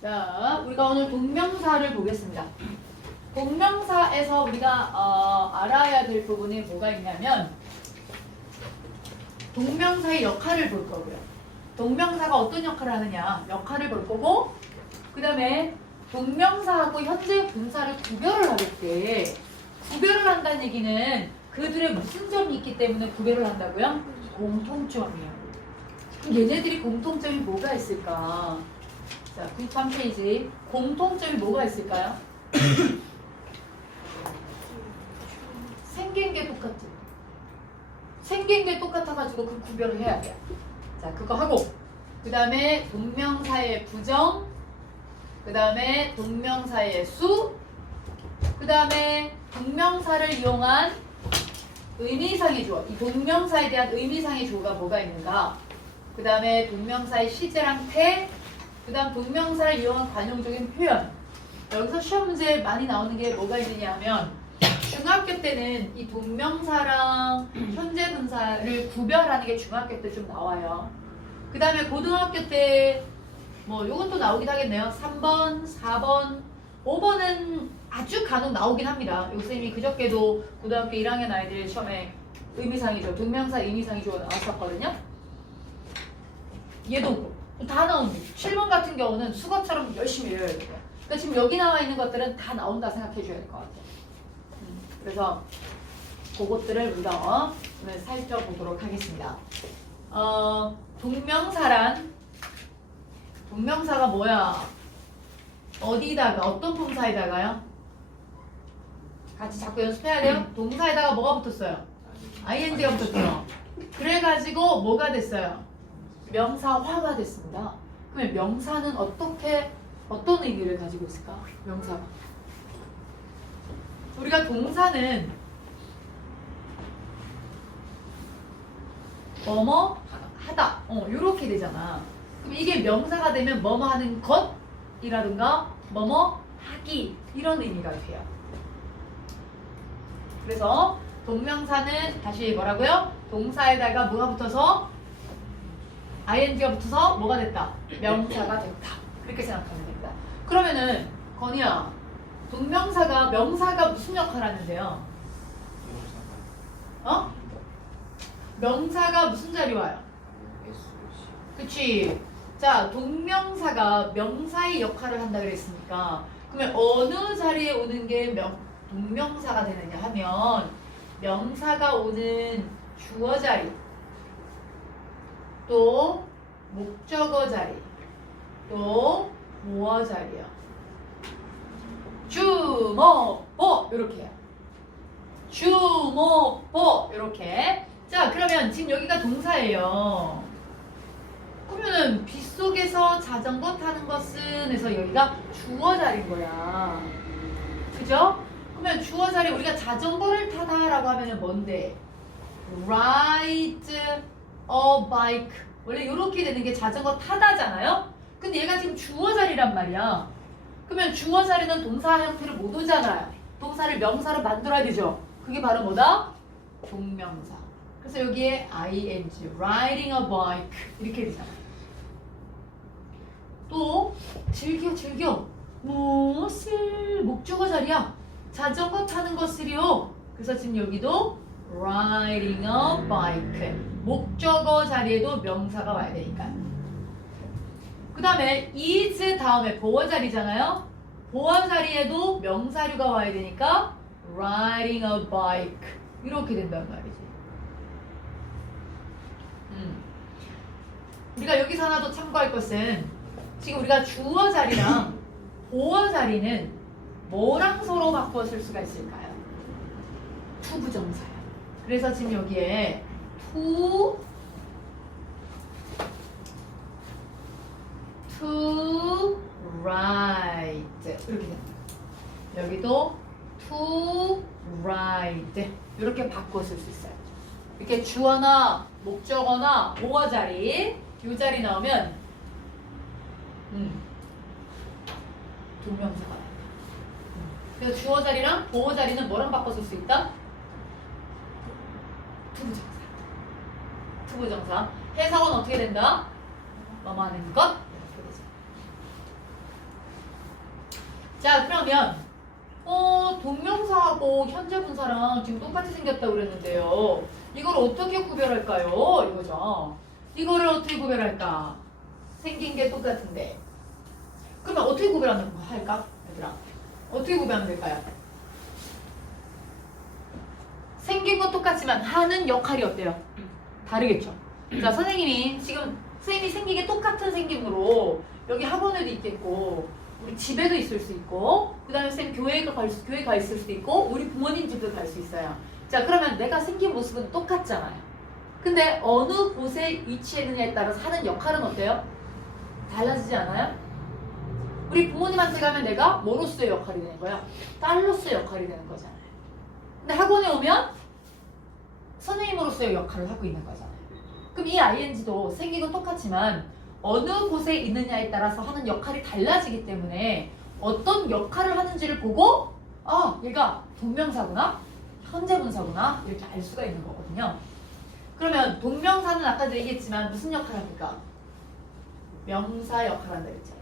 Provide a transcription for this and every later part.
자, 우리가 오늘 동명사를 보겠습니다. 동명사에서 우리가 알아야 될 부분이 뭐가 있냐면 동명사의 역할을 볼 거고요. 동명사가 어떤 역할을 하느냐 역할을 볼 거고, 그 다음에 동명사하고 현재 분사를 구별을 할 때 구별을 한다는 얘기는 그들의 무슨 점이 있기 때문에 구별을 한다고요? 공통점이요. 그럼 얘네들이 공통점이 뭐가 있을까? 자, 93페이지 공통점이 뭐가 있을까요? 생긴 게 똑같죠. 생긴 게 똑같아가지고 그 구별을 해야 돼요. 자, 그거 하고 그 다음에 동명사의 부정, 그 다음에 동명사의 수, 그 다음에 동명사를 이용한 의미상의 주어, 이 동명사에 대한 의미상의 주어가 뭐가 있는가, 그 다음에 동명사의 시제랑 태, 그 다음 동명사를 이용한 관용적인 표현. 여기서 시험 문제에 많이 나오는 게 뭐가 있느냐 하면 중학교 때는 이 동명사랑 현재 분사를 구별하는 게 중학교 때 좀 나와요. 그 다음에 고등학교 때 뭐 요건 또 나오긴 하겠네요. 3번, 4번, 5번은 아주 간혹 나오긴 합니다. 요쌤이 그저께도 고등학교 1학년 아이들 시험에 의미상이죠. 동명사 의미상이 주어 나왔었거든요. 얘도 다 나옵니다. 7번 같은 경우는 수거처럼 열심히 외워야 돼요. 그러니까 지금 여기 나와 있는 것들은 다 나온다 생각해 줘야 될 것 같아요. 그래서 그것들을 우리가 오늘 살펴보도록 하겠습니다. 동명사가 뭐야? 어디다가 어떤 동사에다가요? 같이 자꾸 연습해야 돼요? 동사에다가 뭐가 붙었어요? ing가 붙었죠. 그래가지고 뭐가 됐어요? 명사화가 됐습니다. 그러면 명사는 어떤 의미를 가지고 있을까? 명사가. 우리가 동사는 뭐뭐 하다, 요렇게 되잖아. 그럼 이게 명사가 되면 뭐뭐 하는 것이라든가 뭐뭐 하기, 이런 의미가 돼요. 그래서 동명사는 다시 뭐라고요? 동사에다가 뭐가 붙어서 ing가 붙어서 뭐가 됐다? 명사가 됐다. 그렇게 생각하면 됩니다. 그러면은 건이야, 동명사가 명사가 무슨 역할을 하는데요? 명사가 무슨 자리 와요? 그치? 자, 동명사가 명사의 역할을 한다 그랬으니까 그러면 어느 자리에 오는 게 동명사가 되느냐 하면 명사가 오는 주어 자리, 또 목적어 자리, 또 보어 자리야. 주, 모, 보 이렇게 해요. 주, 모, 보 이렇게. 자, 그러면 지금 여기가 동사예요. 그러면은 빗속에서 자전거 타는 것은 해서 여기가 주어 자리인 거야. 그죠? 그러면 주어 자리, 우리가 자전거를 타다라고 하면은 뭔데? ride a bike. 원래 이렇게 되는 게 자전거 타다잖아요? 근데 얘가 지금 주어 자리란 말이야. 그러면 주어 자리는 동사 형태를 못 오잖아요. 동사를 명사로 만들어야 되죠. 그게 바로 뭐다? 동명사. 그래서 여기에 ing, riding a bike 이렇게 되잖아요. 또 즐겨 무엇을 목적어 자리야. 자전거 타는 것을요. 그래서 지금 여기도 riding a bike, 목적어 자리에도 명사가 와야 되니까. 그 다음에 is 다음에 보어 자리잖아요. 보어 자리에도 명사류가 와야 되니까 riding a bike 이렇게 된단 말이지. 우리가 여기서 하나 더 참고할 것은 지금 우리가 주어 자리랑 보어 자리는 뭐랑 서로 바꿔 쓸 수가 있을까요? to 부정사야. 그래서 지금 여기에 to ride 이렇게 됩니다. 여기도 to ride 이렇게 바꿔 쓸 수 있어요. 이렇게 주어나 목적어나 보어 자리, 이 자리 나오면 동명사가 나요. 그래서 주어 자리랑 보어 자리는 뭐랑 바꿔 쓸 수 있다? 투부정사. 해석은 어떻게 된다? 뭐뭐 하는 것? 이렇게 되죠. 자, 그러면 동명사하고 현재 분사랑 지금 똑같이 생겼다고 그랬는데요. 이걸 어떻게 구별할까요? 이거죠. 이거를 어떻게 구별할까? 생긴 게 똑같은데. 그러면 어떻게 구별하는 거 할까? 얘들아. 어떻게 구별하면 될까요? 생긴 건 똑같지만 하는 역할이 어때요? 다르겠죠. 자, 선생님이 생긴 게 똑같은 생김으로 여기 학원에도 있겠고 우리 집에도 있을 수 있고 그 다음에 쌤 교회 가 있을 수도 있고 우리 부모님 집도 갈 수 있어요. 자, 그러면 내가 생긴 모습은 똑같잖아요. 근데 어느 곳에 위치했느냐에 따라서 하는 역할은 어때요? 달라지지 않아요? 우리 부모님한테 가면 내가 뭐로서의 역할이 되는 거야? 딸로서의 역할이 되는 거잖아요. 근데 학원에 오면 선생님으로서의 역할을 하고 있는 거잖아요. 그럼 이 ing도 생긴 건 똑같지만 어느 곳에 있느냐에 따라서 하는 역할이 달라지기 때문에 어떤 역할을 하는지를 보고 얘가 동명사구나, 현재 분사구나 이렇게 알 수가 있는 거거든요. 그러면 동명사는 아까도 얘기했지만 무슨 역할을 합니까? 명사 역할을 한다 그랬죠.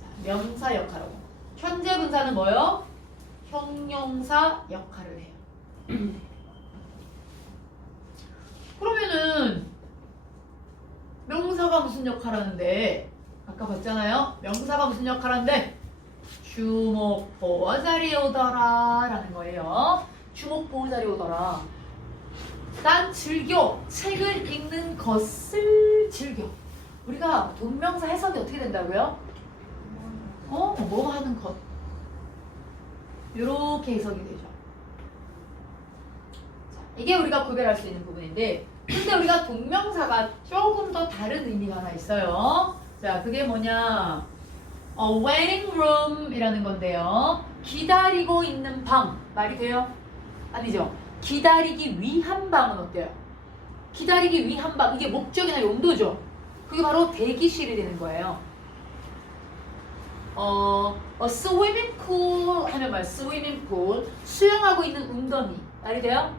자, 명사 역할하고 현재 분사는 뭐요? 형용사 역할을 해요. 그러면은 명사가 무슨 역할을 하는데 아까 봤잖아요. 명사가 무슨 역할을 하는데 주목 보호 자리에 오더라 라는 거예요. 주목 보호 자리에 오더라. 난 즐겨 책을 읽는 것을 즐겨. 우리가 동명사 해석이 어떻게 된다고요? 뭐 하는 것 이렇게 해석이 되죠. 자, 이게 우리가 구별할 수 있는 부분인데 근데 우리가 동명사가 조금 더 다른 의미가 하나 있어요. 자, 그게 뭐냐? waiting room 이라는 건데요. 기다리고 있는 방. 말이 돼요? 아니죠. 기다리기 위한 방은 어때요? 기다리기 위한 방. 이게 목적이나 용도죠. 그게 바로 대기실이 되는 거예요. swimming pool 하면 말 swimming pool. 수영하고 있는 웅덩이. 말이 돼요?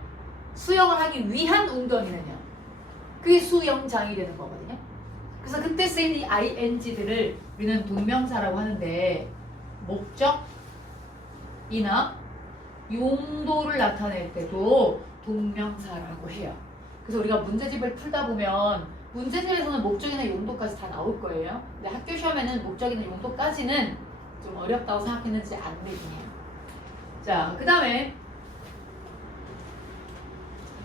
수영을 하기 위한 웅덩이는요. 그게 수영장이 되는 거거든요. 그래서 그때 쓰인 이 ing들을 우리는 동명사라고 하는데 목적이나 용도를 나타낼 때도 동명사라고 해요. 그래서 우리가 문제집을 풀다 보면 문제집에서는 목적이나 용도까지 다 나올 거예요. 근데 학교 시험에는 목적이나 용도까지는 좀 어렵다고 생각했는지 안 내기해요. 자, 그 다음에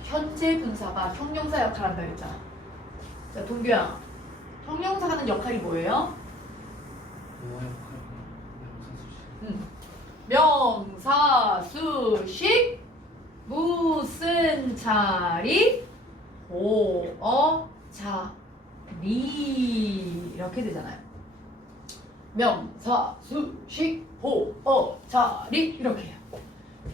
현재 분사가 형용사 역할을 한다 했잖아. 자, 동규야. 형용사 하는 역할이 뭐예요? 명사, 수식, 무슨 자리, 보어, 자리 이렇게 되잖아요. 명사, 수식, 보어, 자리 이렇게 해요.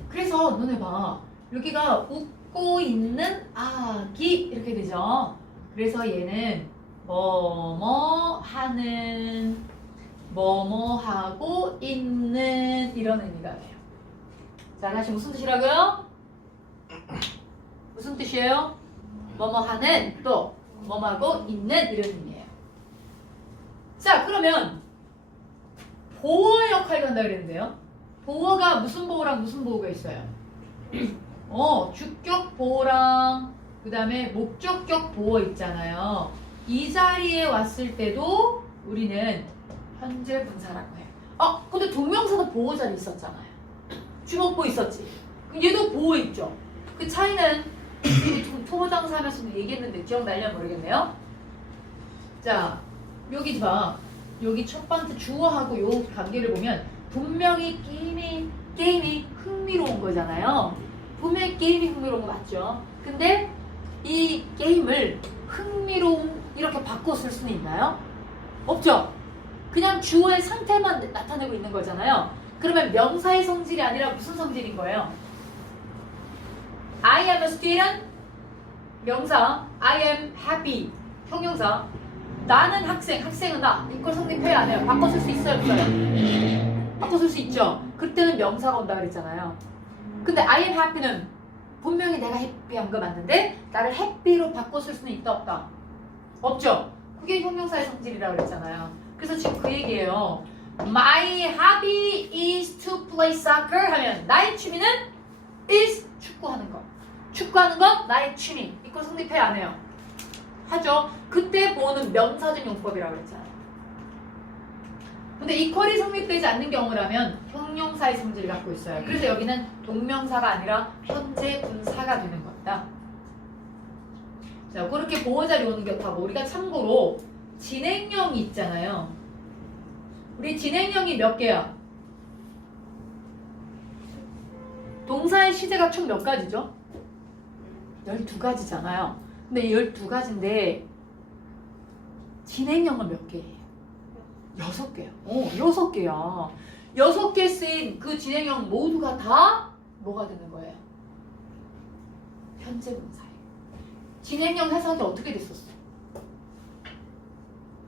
그래서 너네 봐. 여기가 웃고 있는 아기 이렇게 되죠. 그래서 얘는 뭐뭐 하는, 뭐뭐 하고 있는 이런 의미가 돼요. 자, 다시 무슨 뜻이라고요? 무슨 뜻이에요? 뭐뭐 하는 또 뭐뭐 하고 있는 이런 의미예요. 자, 그러면 보어 역할을 한다 그랬는데요. 보어가 무슨 보어랑 무슨 보어가 있어요? 주격 보어랑 그 다음에 목적격 보어 있잖아요. 이 자리에 왔을 때도 우리는 현재 분사라고 해요. 근데 동명사도 보어 자리 있었잖아요. 주목보 있었지. 그럼 얘도 보어 있죠. 그 차이는 초보장사 하면서도 얘기했는데 기억날려면 모르겠네요. 자, 여기 봐. 여기 첫 번째 주어하고 요 관계를 보면 분명히 게임이 흥미로운 거잖아요. 분명히 게임이 흥미로운 거 맞죠? 근데 이 게임을 흥미로운 이렇게 바꿔 쓸 수는 있나요? 없죠? 그냥 주어의 상태만 나타내고 있는 거잖아요. 그러면 명사의 성질이 아니라 무슨 성질인 거예요? I am a student 명사, I am happy 형용사, 나는 학생은 나. 이걸 성립 표현 안 해요. 바꿔 쓸 수 있어요, 없어요? 바꿔 쓸 수 있죠. 그때는 명사가 온다 그랬잖아요. 근데 I am happy는 분명히 내가 해피한 거 맞는데 나를 happy로 바꿔 쓸 수는 있다 없다? 없죠. 그게 형용사의 성질이라고 그랬잖아요. 그래서 지금 그 얘기예요. My hobby is to play soccer 하면 나의 취미는 is 축구하는 것. 축구하는 것 나의 취미. 이걸 성립해 안 해요? 하죠. 그때 보는 명사적 용법이라고 그랬잖아요. 근데 이퀄이 성립되지 않는 경우라면 형용사의 성질을 갖고 있어요. 그래서 여기는 동명사가 아니라 현재 분사가 되는 겁니다. 자, 그렇게 보호자리 오는 격하고 우리가 참고로 진행형이 있잖아요. 우리 진행형이 몇 개야? 동사의 시제가 총 몇 가지죠? 12가지잖아요. 근데 12가지인데 진행형은 몇 개예요? 6개요. 6개야. 6개 쓰인 그 진행형 모두가 다 뭐가 되는 거예요? 현재 분사예요. 진행형 해석이 어떻게 됐었어?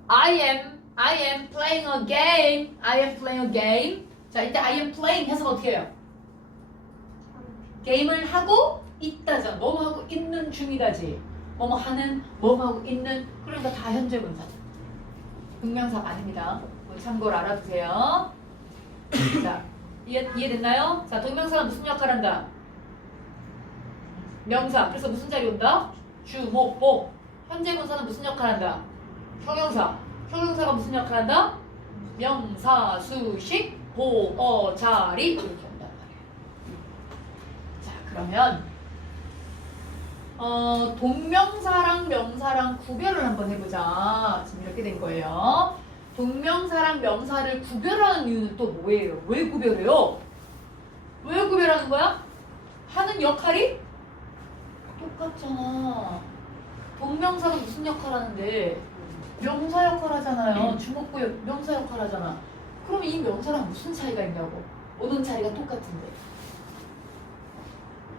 I am playing a game. I am playing a game. 자, 이때 I am playing 해석 어떻게 해요? 게임을 하고 있다잖아. 뭐뭐 하고 있는 중이다지. 뭐뭐 하는, 뭐뭐 하고 있는. 그러니까 다 현재 분사죠. 분명사가 아닙니다. 참고로 알아두세요. 자, 이해됐나요? 자, 동명사가 무슨 역할을 한다? 명사. 그래서 무슨 자리 온다? 주, 목, 복. 현재 분사는 무슨 역할을 한다? 형용사. 형용사가 무슨 역할을 한다? 명사, 수식, 보어, 자리 이렇게 온단 말이에요. 자, 그러면 동명사랑 명사랑 구별을 한번 해보자. 지금 이렇게 된 거예요. 동명사랑 명사를 구별하는 이유는 또 뭐예요? 왜 구별해요? 왜 구별하는 거야? 하는 역할이 똑같잖아. 동명사가 무슨 역할 하는데? 명사 역할 하잖아요. 주목구 명사 역할 하잖아. 그럼 이 명사랑 무슨 차이가 있냐고. 오는 자리가 똑같은데.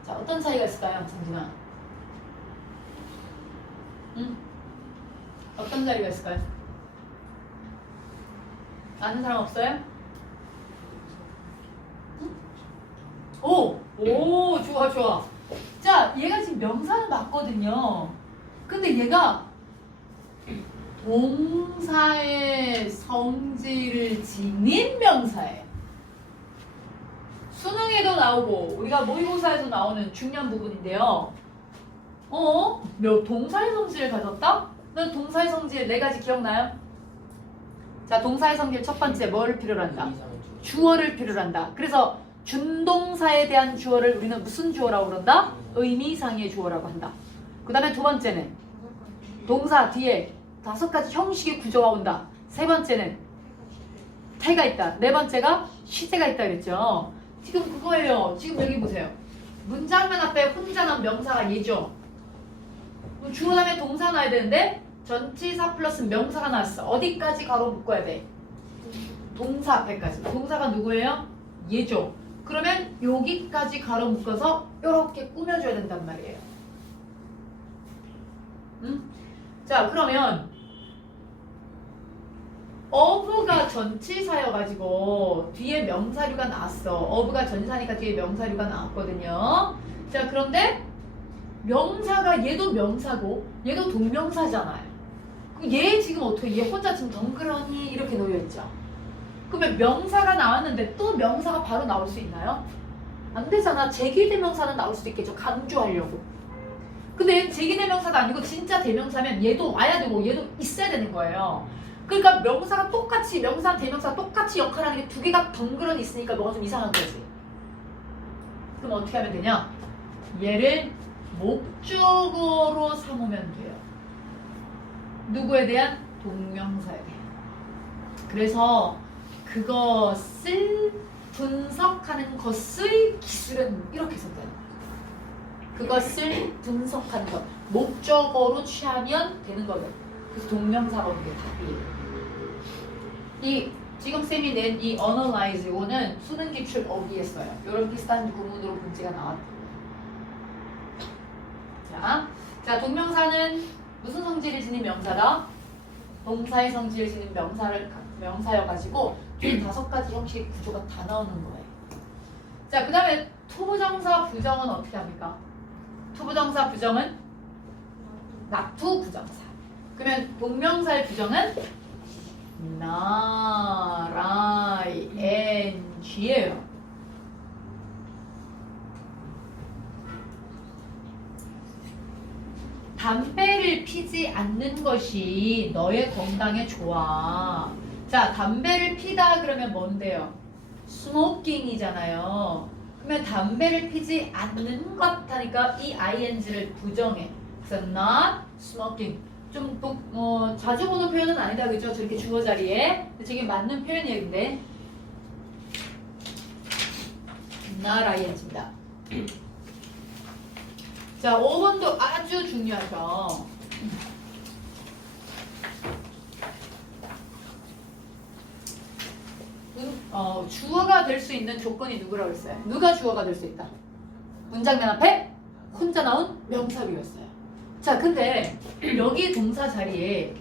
자, 어떤 차이가 있을까요, 성진아? 응? 어떤 자리가 있을까요? 아는 사람 없어요? 응? 오, 좋아, 좋아. 자, 얘가 지금 명사는 맞거든요. 근데 얘가 동사의 성질을 지닌 명사예요. 수능에도 나오고 우리가 모의고사에서 나오는 중요한 부분인데요. 동사의 성질을 가졌다? 너 동사의 성질 4가지 기억나요? 자, 동사의 성질 첫 번째 뭐를 필요로 한다? 주어를 필요로 한다. 그래서 준동사에 대한 주어를 우리는 무슨 주어라고 그런다? 의미상의 주어라고 한다. 그 다음에 두 번째는 동사 뒤에 5가지 형식의 구조가 온다. 세 번째는 태가 있다. 네 번째가 시제가 있다 그랬죠. 지금 그거예요. 지금 여기 보세요. 문장만 앞에 혼자 난 명사가 얘죠. 주어 다음에 동사 나야 되는데 전치사 플러스 명사가 나왔어. 어디까지 가로 묶어야 돼? 동사 앞에까지. 동사가 누구예요? 얘죠. 그러면 여기까지 가로 묶어서 이렇게 꾸며줘야 된단 말이에요. 응? 자, 그러면 of가 전치사여가지고 뒤에 명사류가 나왔어. of가 전치사니까 뒤에 명사류가 나왔거든요. 자, 그런데 명사가 얘도 명사고 얘도 동명사잖아요. 얘 지금 어떻게 얘 혼자 지금 덩그러니 이렇게 놓여있죠. 그러면 명사가 나왔는데 또 명사가 바로 나올 수 있나요? 안 되잖아. 제기대명사는 나올 수도 있겠죠. 강조하려고. 근데 얘는 제기대명사가 아니고 진짜 대명사면 얘도 와야 되고 얘도 있어야 되는 거예요. 그러니까 명사가 똑같이 명사, 대명사 똑같이 역할하는 게 2개가 덩그러니 있으니까 뭐가 좀 이상한 거지. 그럼 어떻게 하면 되냐? 얘를 목적어로 삼으면 돼요. 누구에 대한? 동명사에 대한. 그래서 그것을 분석하는 것의 기술은 이렇게 해석되는 거예요. 그것을 분석하는 것. 목적어로 취하면 되는 거예요. 그래서 동명사로 오는 게 답이에요. 지금 쌤이 낸 이 analyze 이거는 수능 기출 어기에 써요. 이런 비슷한 구문으로 문제가 나왔다. 자, 동명사는 무슨 성질을 지닌 명사다? 동사의 성질을 지닌 명사여가지고 뒤에 5가지 형식의 구조가 다 나오는 거예요. 자, 그 다음에 투부정사 부정은 어떻게 합니까? 투부정사 부정은 낙투 부정사. 그러면 동명사의 부정은 나랑 않는 것이 너의 건강에 좋아. 자, 담배를 피다 그러면 뭔데요? 스모킹이잖아요. 그러면 담배를 피지 않는 것 하니까 이 ing를 부정해. 그래서 not smoking. 좀 자주 보는 표현은 아니다, 그죠? 저렇게 주어 자리에. 근데 저게 맞는 표현이에요, 근데. not ing입니다. 자, 5번도 아주 중요하죠. 주어가 될 수 있는 조건이 누구라고 했어요? 누가 주어가 될 수 있다? 문장면 앞에 혼자 나온 명사비였어요. 자, 근데 여기 동사 자리에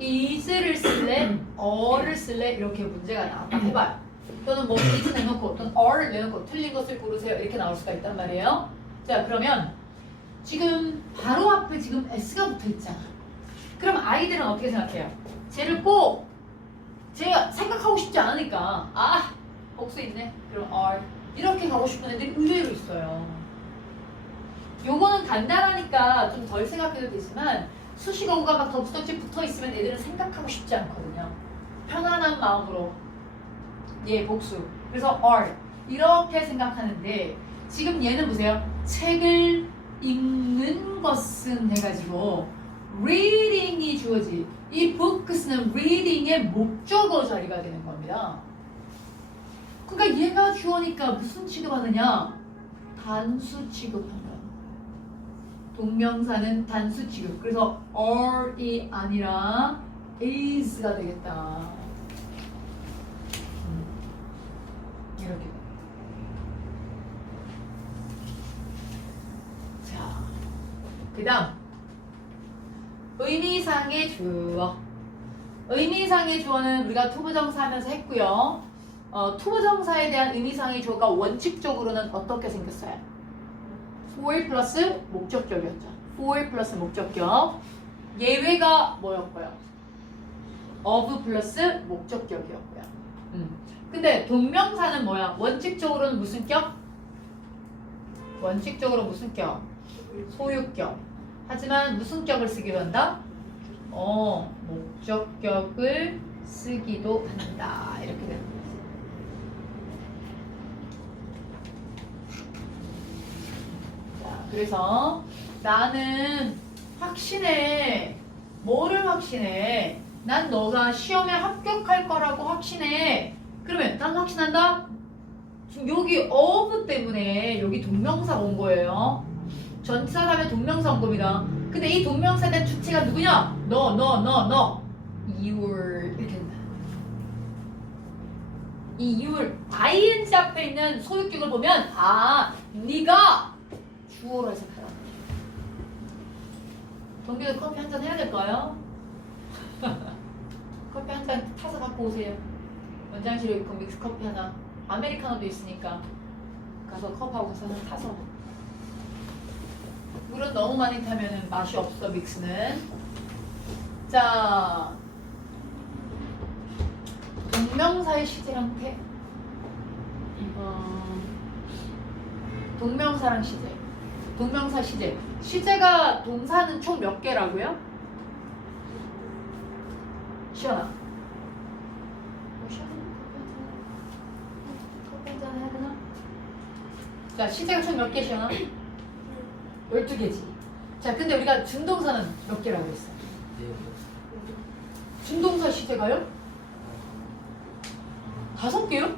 is를 쓸래? 어를 쓸래? 이렇게 문제가 나왔다 해봐요. 또는 뭐 is 내놓고 또는 어를 내놓고 틀린 것을 고르세요. 이렇게 나올 수가 있단 말이에요. 자, 그러면 지금 바로 앞에 지금 s가 붙어 있잖아. 그럼 아이들은 어떻게 생각해요? 쟤를 꼭 제가 생각하고 싶지 않으니까 복수 있네. 그럼 R 이렇게 가고 싶은 애들이 의외로 있어요. 요거는 간단하니까 좀 덜 생각해도 되지만 수식어가 막 덥석지 붙어있으면 애들은 생각하고 싶지 않거든요. 편안한 마음으로 복수. 그래서 R 이렇게 생각하는데 지금 얘는 보세요. 책을 읽는 것은 해가지고 reading이 주어지. 이 books는 reading의 목적어 자리가 되는 겁니다. 그러니까 얘가 주어니까 무슨 취급하느냐? 단수 취급한다. 동명사는 단수 취급. 그래서 are이 아니라 is가 되겠다. 이렇게. 자, 그 다음 의미상의 주어. 의미상의 주어는 우리가 투부정사 하면서 했고요. 투부정사에 대한 의미상의 주어가 원칙적으로는 어떻게 생겼어요? for 플러스 목적격이었죠. for 플러스 목적격. 예외가 뭐였고요? of 플러스 목적격이었고요. 근데 동명사는 뭐야? 원칙적으로는 무슨 격? 원칙적으로 무슨 격? 소유격. 하지만 무슨 격을 쓰기도 한다? 목적격을 쓰기도 한다. 이렇게 되는 거지. 자, 그래서 나는 확신해. 뭐를 확신해? 난 너가 시험에 합격할 거라고 확신해. 그러면 난 확신한다? 지금 여기 of 때문에 여기 동명사가 온 거예요. 전치사라면 동명사 온 겁니다. 근데 이 동명사에 대한 주체가 누구냐? 너. you're 이렇게 된다. 이 you're ing 앞에 있는 소유격을 보면 네가 주어로 해석하라. 동기도 커피 한 잔 해야 될까요? 커피 한 잔 타서 갖고 오세요. 원장실에 있고 믹스 커피 하나. 아메리카노도 있으니까 가서 컵하고 가서 하나 타서. 물은 너무 많이 타면 맛이 없어, 믹스는. 자, 동명사의 시제랑 동명사랑 시제. 동명사 시제. 시제가 동사는 총 몇 개라고요? 시원아. 커피 한잔 해야 되나? 자, 시제가 총 몇 개, 시원아? 12개지. 자, 근데 우리가 준동사는 몇 개라고 했어? 준동사 시제가요? 5개요?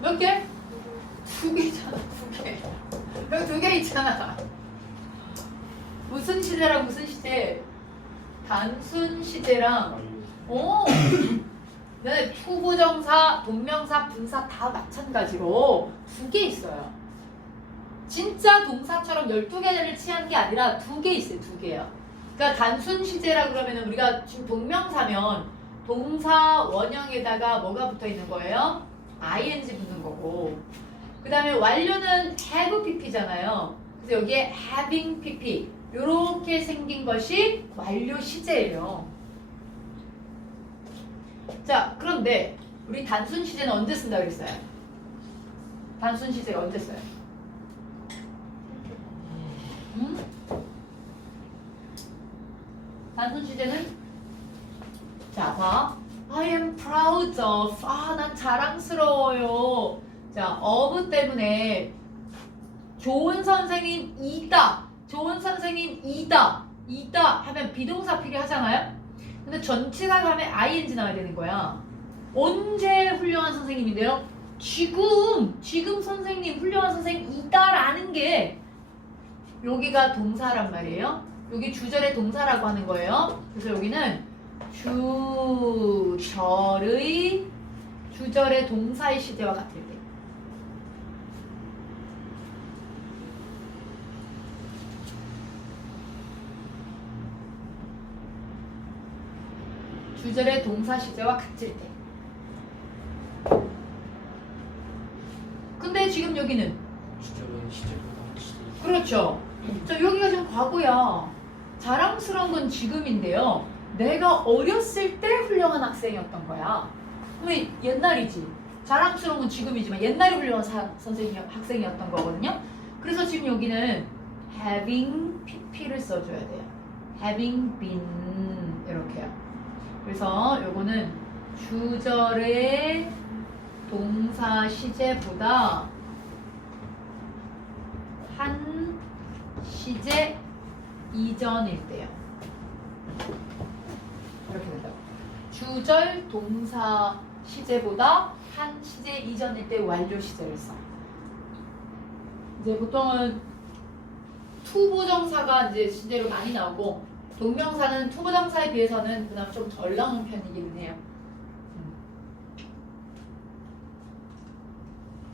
몇 개? 2개잖아, 2개. 여기 2개 있잖아. 무슨 시제랑 무슨 시제? 단순 시제랑 네, 투부정사, 동명사, 분사 다 마찬가지로 2개 있어요. 진짜 동사처럼 12개를 취한 게 아니라 2개 있어요. 2개요. 그러니까 단순 시제라 그러면 우리가 지금 동명사면 동사 원형에다가 뭐가 붙어 있는 거예요? ing 붙는 거고. 그 다음에 완료는 have pp잖아요. 그래서 여기에 having pp 요렇게 생긴 것이 완료 시제예요. 자, 그런데 우리 단순 시제는 언제 쓴다 그랬어요? 단순 시제가 언제 써요? 단순 시제는 자, 봐. I am proud of. 난 자랑스러워요. 자, of 때문에 좋은 선생님이다. 좋은 선생님이다. 이다 하면 비동사 필요하잖아요. 근데 전치사 다음에 ing 나와야 되는 거야. 언제 훌륭한 선생님인데요? 지금 선생님 훌륭한 선생님이다라는 게 여기가 동사란 말이에요. 여기 주절의 동사라고 하는 거예요. 그래서 여기는 주절의 동사의 시제와 같을 때. 주절의 동사 시제와 같을 때. 근데 지금 여기는 주절은 시제보다 시제. 그렇죠. 자, 여기가 지금 과거야. 자랑스러운 건 지금인데요. 내가 어렸을 때 훌륭한 학생이었던 거야. 그럼 옛날이지. 자랑스러운 건 지금이지만 옛날에 훌륭한 학생이었던 거거든요. 그래서 지금 여기는 having pp를 써줘야 돼요. having been 이렇게요. 그래서 요거는 주절의 동사 시제보다 한 시제 이전일 때요. 이렇게 된다고. 주절 동사 시제보다 한 시제 이전일 때 완료 시제를 써. 이제 보통은 투부정사가 이제 시제로 많이 나오고 동명사는 투부정사에 비해서는 그나마 좀 덜 나오는 편이기는 해요.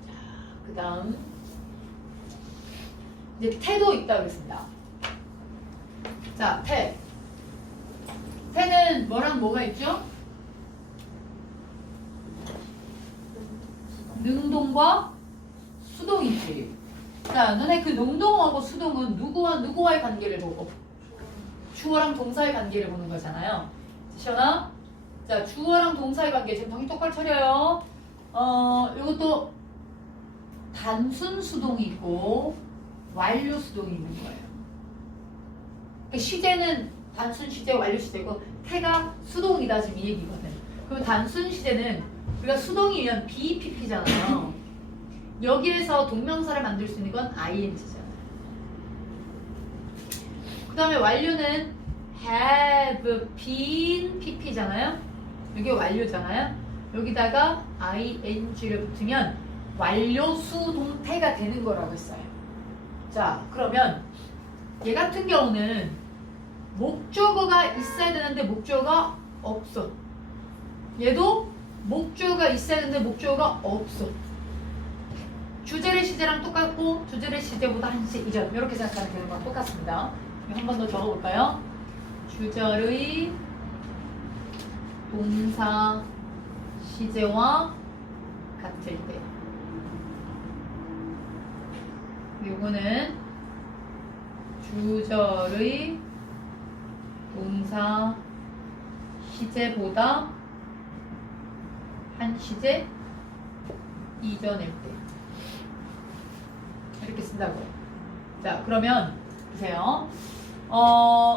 자, 그 다음 이제 태도 있다고 했습니다. 자, 태는 뭐랑 뭐가 있죠? 능동과 수동이 있지. 자, 너네 그 능동하고 수동은 누구와의 관계를 보고? 주어랑 동사의 관계를 보는 거잖아요. 시연아? 자, 주어랑 동사의 관계 지금 정신 똑바로 차려요. 이것도 단순 수동이 있고 완료 수동이 있는 거예요. 그러니까 시제는 단순 시제, 완료 시제고 태가 수동이다 지금 이 얘기거든. 그리고 단순 시제는 우리가 수동이면 BPP잖아요. 여기에서 동명사를 만들 수 있는 건 ING잖아요. 그 다음에 완료는 have been PP잖아요. 이게 완료잖아요. 여기다가 ING를 붙이면 완료 수동태가 되는 거라고 했어요. 자, 그러면 얘 같은 경우는 목적어가 있어야 되는데 목적어가 없어. 얘도 목적어가 있어야 되는데 목적어가 없어. 주절의 시제랑 똑같고 주절의 시제보다 한 시제 이전 이렇게 생각하면 되는 건 똑같습니다. 한 번 더 적어볼까요? 주절의 동사 시제와 같을 때. 요거는 주절의 동사 시제보다 한 시제 이전일 때 이렇게 쓴다고요. 자, 그러면 보세요.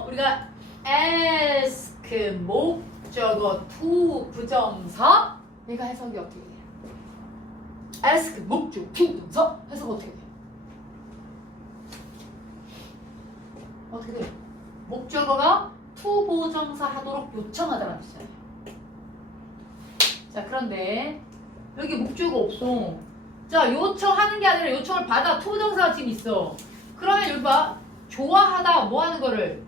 우리가 ask 목적어 to 부정사 얘가 해석이 어떻게 돼요? ask 목적어 to 부정사 해석 어떻게 돼요? 어떻게 돼요? 목적어가 to 보정사 하도록 요청하다라는 뜻이에요. 자, 그런데 여기 목적어 없어. 자, 요청하는 게 아니라 요청을 받아. to 보정사가 지금 있어. 그러면 여기 봐. 좋아하다 뭐 하는 거를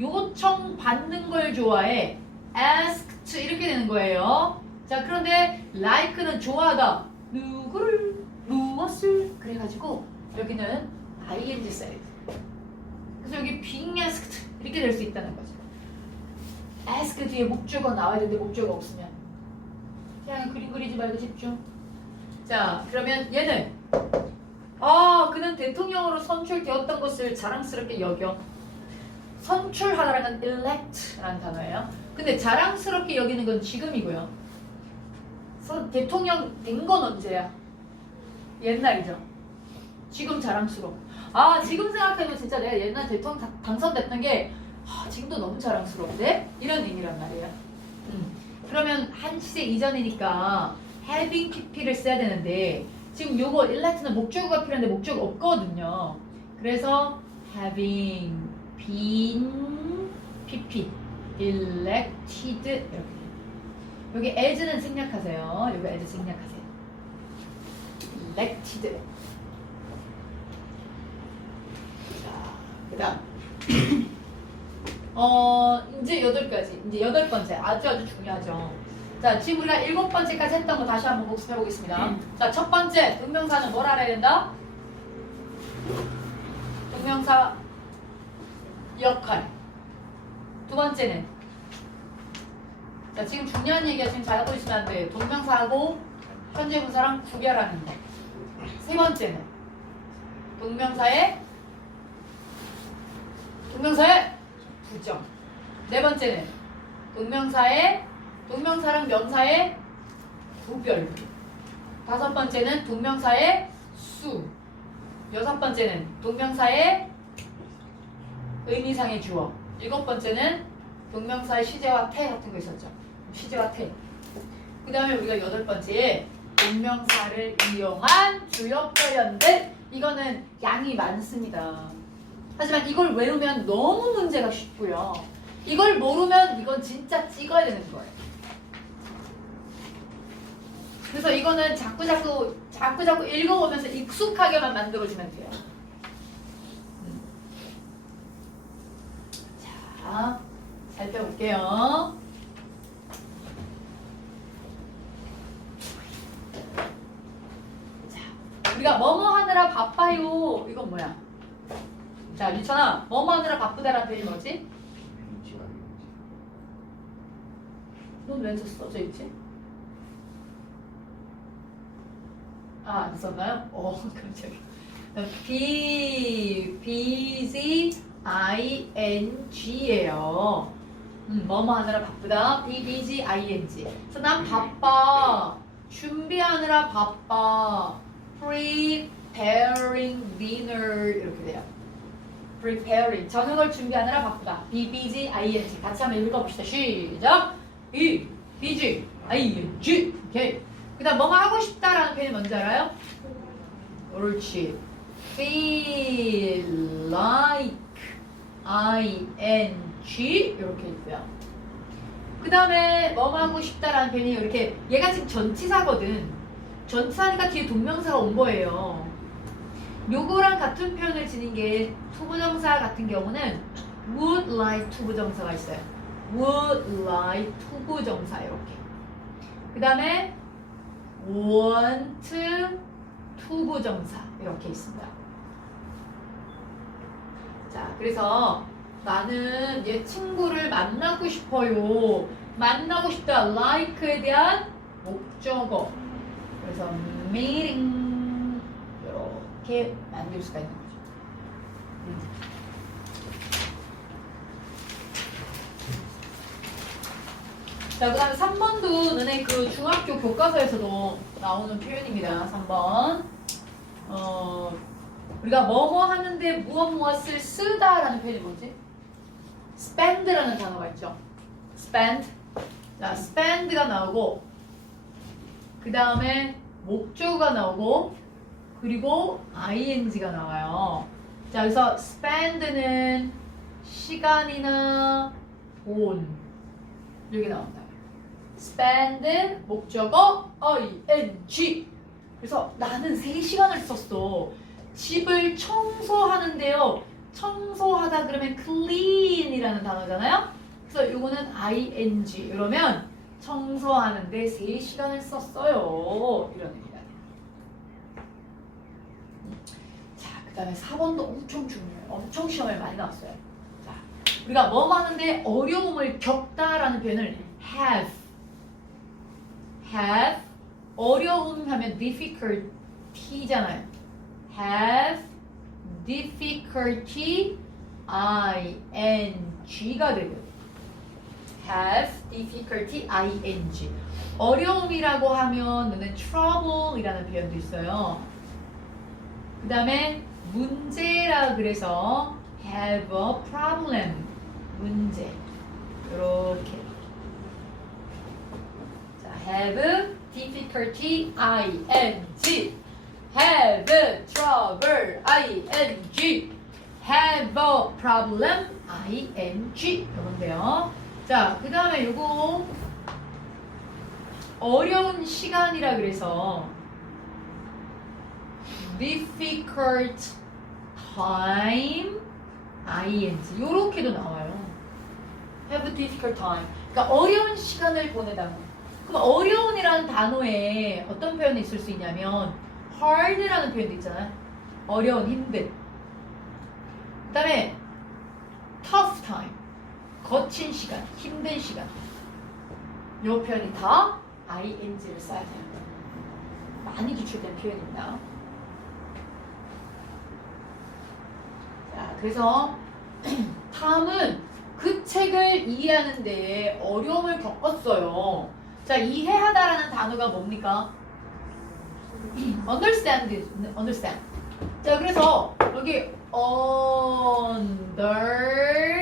요청 받는 걸 좋아해. asked 이렇게 되는 거예요. 자, 그런데 like는 좋아하다. 누구를 무엇을 그래가지고 여기는 ing 써야 돼. 그래서 여기 being asked 이렇게 될 수 있다는 거죠. ask 뒤에 목적어 나와야 되는데 목적어 없으면 그냥 그림 그리지 말고 집중. 자, 그러면 얘는 그는 대통령으로 선출되었던 것을 자랑스럽게 여겨. 선출하다라는 elect라는 단어예요. 근데 자랑스럽게 여기는 건 지금이고요. 대통령 된 건 언제야? 옛날이죠. 지금 자랑스러워. 지금 생각해보면 진짜 내가 옛날 대통령 당선됐던 게 지금도 너무 자랑스러운데? 이런 의미란 말이에요. 그러면 한 시제 이전이니까 having pp를 써야 되는데 지금 요거 elect는 목적어가 필요한데 목적어 없거든요. 그래서 having been pp elected 이렇게 돼요. 여기 as는 생략하세요. 여기 as 생략하세요. elected. 자, 그다음 이제 8가지. 이제 8번째. 아주 중요하죠. 자, 지금 우리가 7번째까지 했던 거 다시 한번 복습해 보겠습니다. 자, 첫 번째, 동명사는 뭘 알아야 된다? 동명사 역할. 두 번째는 자, 지금 중요한 얘기가 지금 잘 하고 있으면 안 돼요. 동명사하고 현재 분사랑 구별하는 거. 세 번째는 동명사의 부정. 네 번째는 동명사랑 명사의 구별. 다섯 번째는 동명사의 수. 여섯 번째는 동명사의 의미상의 주어. 일곱 번째는 동명사의 시제와 태 같은 거 있었죠. 시제와 태. 그 다음에 우리가 여덟 번째에 동명사를 이용한 주요 표현들. 이거는 양이 많습니다. 하지만 이걸 외우면 너무 문제가 쉽고요. 이걸 모르면 이건 진짜 찍어야 되는 거예요. 그래서 이거는 자꾸 읽어보면서 익숙하게만 만들어주면 돼요. 자, 살펴볼게요. 자, 우리가 뭐뭐 하느라 바빠요. 이건 뭐야? 자, 유찬아, 뭐뭐 하느라 바쁘다라는 표현이 뭐지? 넌 왼쪽 써져 있지? 안 썼나요? 깜짝이야. busy ing예요. 뭐뭐 하느라 바쁘다. be busy ing. 그래서 난 바빠. 준비하느라 바빠. preparing dinner 이렇게 돼요. preparing 저녁을 준비하느라 바쁘다. be busy ing. 같이 한번 읽어봅시다. 시작. be busy ing. 오케이. 그다음 뭐뭐 하고 싶다라는 표현이 뭔지 알아요? 옳지. feel like ing 이렇게 있고요. 그 다음에 뭐뭐 하고 싶다라는 표현이 이렇게 얘가 지금 전치사거든. 전치사니까 뒤에 동명사가 온 거예요. 요거랑 같은 표현을 지닌 게 투부정사 같은 경우는 would like 투부정사가 있어요. would like 투부정사 이렇게. 그 다음에 want 투부정사 이렇게 있습니다. 자, 그래서 나는 얘 친구를 만나고 싶어요. 만나고 싶다. like에 대한 목적어. 그래서 meeting 이렇게 만들 수가 있는 거죠. 자, 그 다음에 3번도 너네 그 중학교 교과서에서도 나오는 표현입니다. 3번. 우리가 뭐뭐 하는데 무엇을 쓰다라는 표현이 뭐지? spend라는 단어가 있죠. spend. 자, spend가 나오고 그 다음에 목적어가 나오고 그리고 ing가 나와요. 자, 그래서 spend는 시간이나 돈 이렇게 나온다. spend 목적어 ing. 그래서 나는 3시간을 썼어. 집을 청소하는데요. 청소하다 그러면 clean이라는 단어잖아요. 그래서 요거는 ing. 그러면 청소하는데 3시간을 썼어요. 이런 의미가 돼요. 자, 그 다음에 4번도 엄청 중요해요. 엄청 시험에 많이 나왔어요. 자, 우리가 뭐 하는데 어려움을 겪다라는 표현을 have 어려움 하면 difficulty잖아요. have difficulty ing가 되고요. have difficulty ing. 어려움이라고 하면 너는 trouble이라는 표현도 있어요. 그 다음에 문제라 그래서 have a problem. 문제. 이렇게. 자, have difficulty ing, have trouble ing, have a problem ing. 이건데요. 자, 그 다음에 요거 어려운 시간이라 그래서 difficult time ing 요렇게도 나와요. have difficult time. 그러니까 어려운 시간을 보내다. 그럼 어려운이라는 단어에 어떤 표현이 있을 수 있냐면 hard라는 표현도 있잖아요. 어려운, 힘든. 그 다음에 tough time. 거친 시간, 힘든 시간. 요 표현이 다 ing를 써야 돼요. 많이 기출된 표현입니다. 자, 그래서 탐은 그 책을 이해하는 데 어려움을 겪었어요. 자, 이해하다라는 단어가 뭡니까? understand. 자, 그래서 여기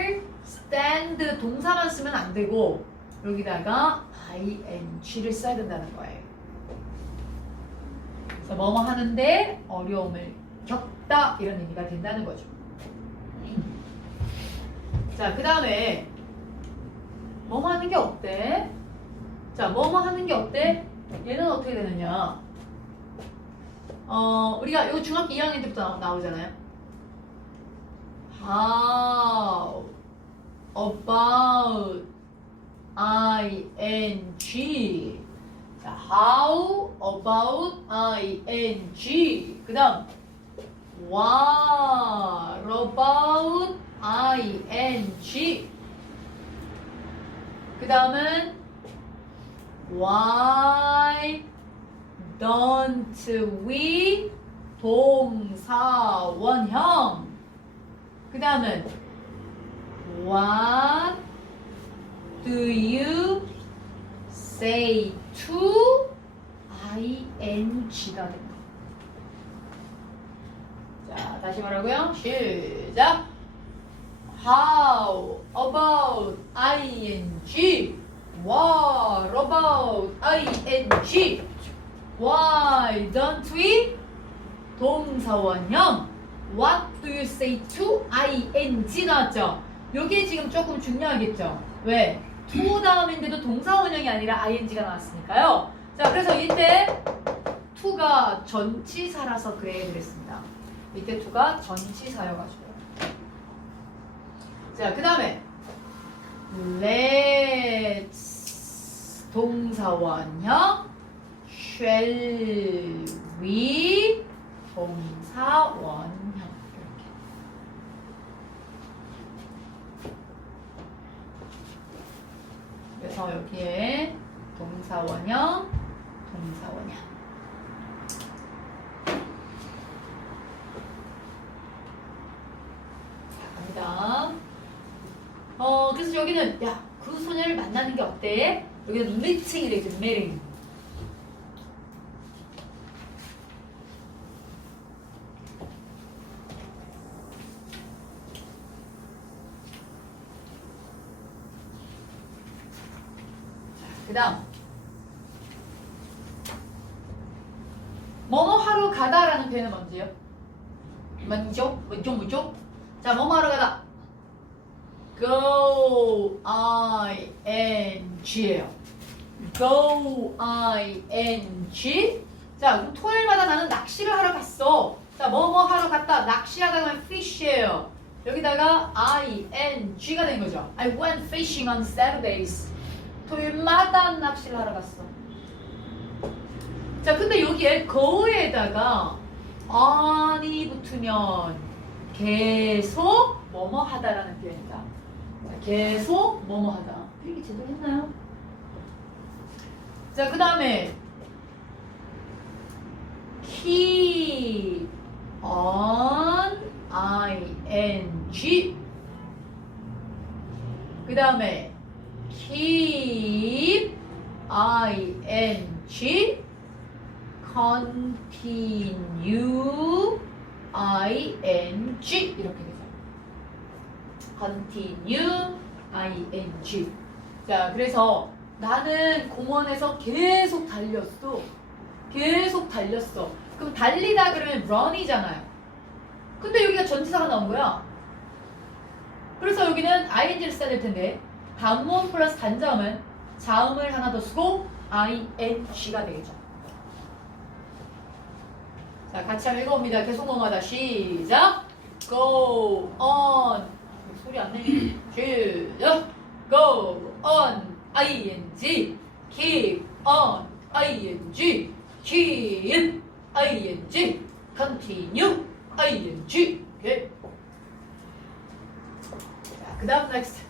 understand 동사만 쓰면 안 되고 여기다가 ing를 써야 된다는 거예요. 그래서 뭐뭐 하는데 어려움을 겪다 이런 의미가 된다는 거죠. 자, 그 다음에 뭐뭐 하는 게 어때? 자, 뭐뭐 하는 게 어때? 얘는 어떻게 되느냐? 우리가 이거 중학교 2학년 때부터 나오잖아요. How about ing? 자, how about ing? 그 다음 what about ing? 그 다음은 why don't we? 동사 원형. 그 다음은 what do you say to ing가 됩니다. 자, 다시 말하고요. 시작. How about ing? What about ing? Why don't we? 동사원형. What do you say to ing 나왔죠? 여기 지금 조금 중요하겠죠? 왜? to 다음인데도 동사원형이 아니라 ing가 나왔으니까요. 자, 그래서 이때 to가 전치사라서 그래 그랬습니다. 이때 to가 전치사여가지고. 자, 그 다음에 let's 동사원형, shall we 동사원형. 이렇게. 그래서 여기에 동사원형, 동사원형. 자, 갑니다. 그래서 여기는 야, 그 소녀를 만나는 게 어때? 여기는 meeting이래, meeting. 그 다음 뭐뭐 하러 가다라는 표현은 뭔지요? 뭐죠? 자, 뭐뭐 하러 가다 go ing go ing. 자, 그럼 토요일마다 나는 낚시를 하러 갔어. 자, 뭐뭐 하러 갔다 낚시하다 하면 fish예요. 여기다가 ing가 된 거죠. I went fishing on Saturdays. 토요일마다 낚시를 하러 갔어. 자, 근데 여기에 go에다가 on이 붙으면 계속 뭐뭐 하다라는 표현이다. 자, 계속 뭐뭐 하다. 필기 제대로 했나요? 자, 그 다음에 keep on ing. 그 다음에 keep ing, continue ing 이렇게 되죠. continue ing. 자, 그래서 나는 공원에서 계속 달렸어. 계속 달렸어. 그럼 달리다 그러면 run이잖아요. 근데 여기가 전치사가 나온 거야. 그래서 여기는 ing를 써야 될 텐데 단모음 플러스 단자음은 자음을 하나 더 쓰고 ing가 되겠죠. 자, 같이 한번 읽어봅니다. 계속 넘어가다 시작. Go on. 소리 안 내니? 시작. Go on. ing. Keep on. ing. Keep. ing. Continue. ing. 오케이. 자, 그 다음 next.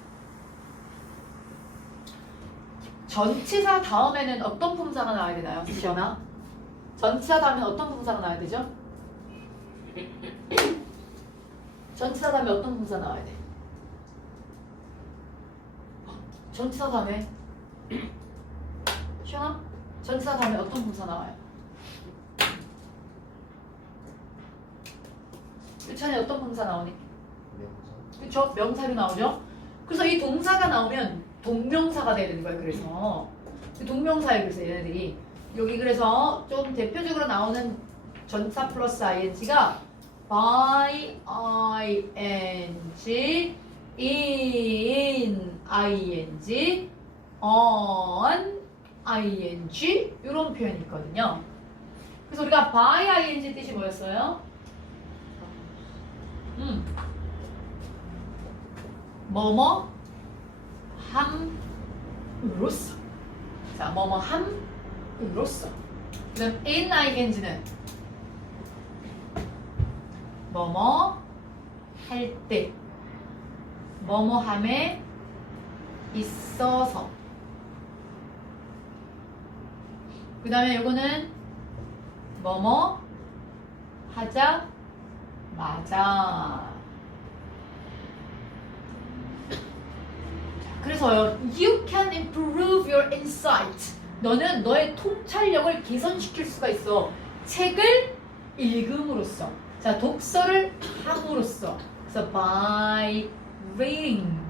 전치사 다음에는 어떤 품사가 나와야 되나요? 시연아? 전치사 다음에 어떤 품사가 나와야 되죠? 전치사 다음에 어떤 품사 나와야 돼? 전치사 다음에 시연아? 전치사 다음에 어떤 품사 나와요? 유찬이 어떤 품사 나오니? 그쵸? 명사로 나오죠? 그래서 이 동사가 나오면 동명사가 돼야 되는 거예요. 그래서 동명사예요. 그래서 얘네들이 여기 그래서 좀 대표적으로 나오는 전사 플러스 ing가 by ing, in ing, on ing 이런 표현이 있거든요. 그래서 우리가 by ing 뜻이 뭐였어요? 뭐뭐 함으로써. 자, 뭐뭐 함으로써. 그다음 in ing는 뭐뭐 할 때, 뭐뭐 함에 있어서. 그 다음에 요거는 뭐뭐 하자 마자. 그래서요, you can improve your insight. 너는 너의 통찰력을 개선시킬 수가 있어. 책을 읽음으로써. 자, 독서를 함으로써. 그래서 by reading.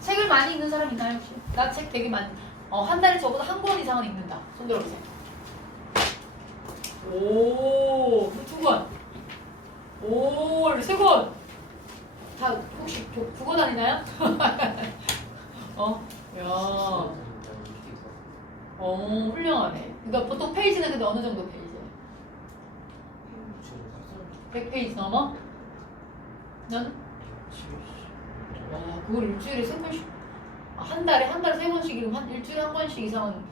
책을 많이 읽는 사람 있나요 혹시? 나 책 되게 많이. 한 달에 적어도 한 권 이상은 읽는다. 손 들어보세요. 오, 2권. 오, 3권. 다 혹시 국어 다니나요? 야. 훌륭하네. 그러니까 보통 페이지는 근데 어느 정도 페이지야? 100페이지 넘어? 넌? 와, 그걸 일주일에 3번씩. 한 달에 3번씩 읽으면 한 일주일에 한 권씩 이상은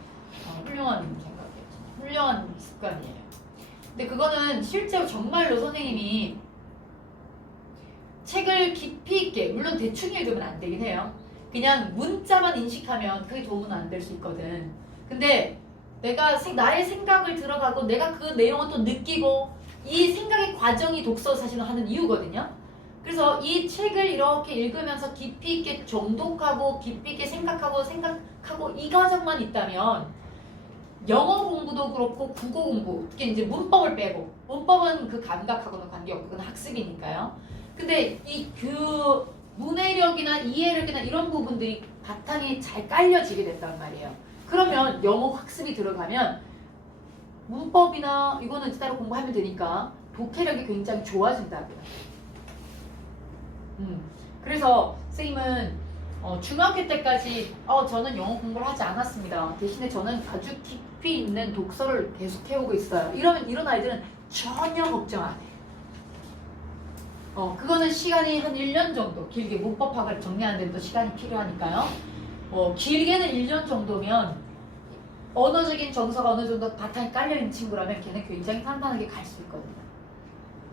훌륭한 생각이에요. 훌륭한 습관이에요. 근데 그거는 실제로 정말로 선생님이 책을 깊이 있게, 물론 대충 읽으면 안 되긴 해요. 그냥 문자만 인식하면 그게 도움은 안 될 수 있거든. 근데 내가 나의 생각을 들어가고 내가 그 내용을 또 느끼고 이 생각의 과정이 독서 사실은 하는 이유거든요. 그래서 이 책을 이렇게 읽으면서 깊이 있게 정독하고 깊이 있게 생각하고 이 과정만 있다면 영어 공부도 그렇고 국어 공부, 특히 이제 문법을 빼고, 문법은 그 감각하고는 관계없고 그건 학습이니까요. 근데 이 그 문해력이나 이해력이나 이런 부분들이 바탕이 잘 깔려지게 된단 말이에요. 그러면 영어 학습이 들어가면 문법이나 이거는 따로 공부하면 되니까 독해력이 굉장히 좋아진다고요. 그래서 선생님은 중학교 때까지 저는 영어 공부를 하지 않았습니다. 대신에 저는 아주 깊이 있는 독서를 계속 해오고 있어요. 이러면 이런 아이들은 전혀 걱정 안 해요. 그거는 시간이 한 1년 정도, 길게 문법학을 정리하는 데도 시간이 필요하니까요. 길게는 1년 정도면 언어적인 정서가 어느 정도 바탕이 깔려있는 친구라면 걔는 굉장히 탄탄하게 갈 수 있거든요.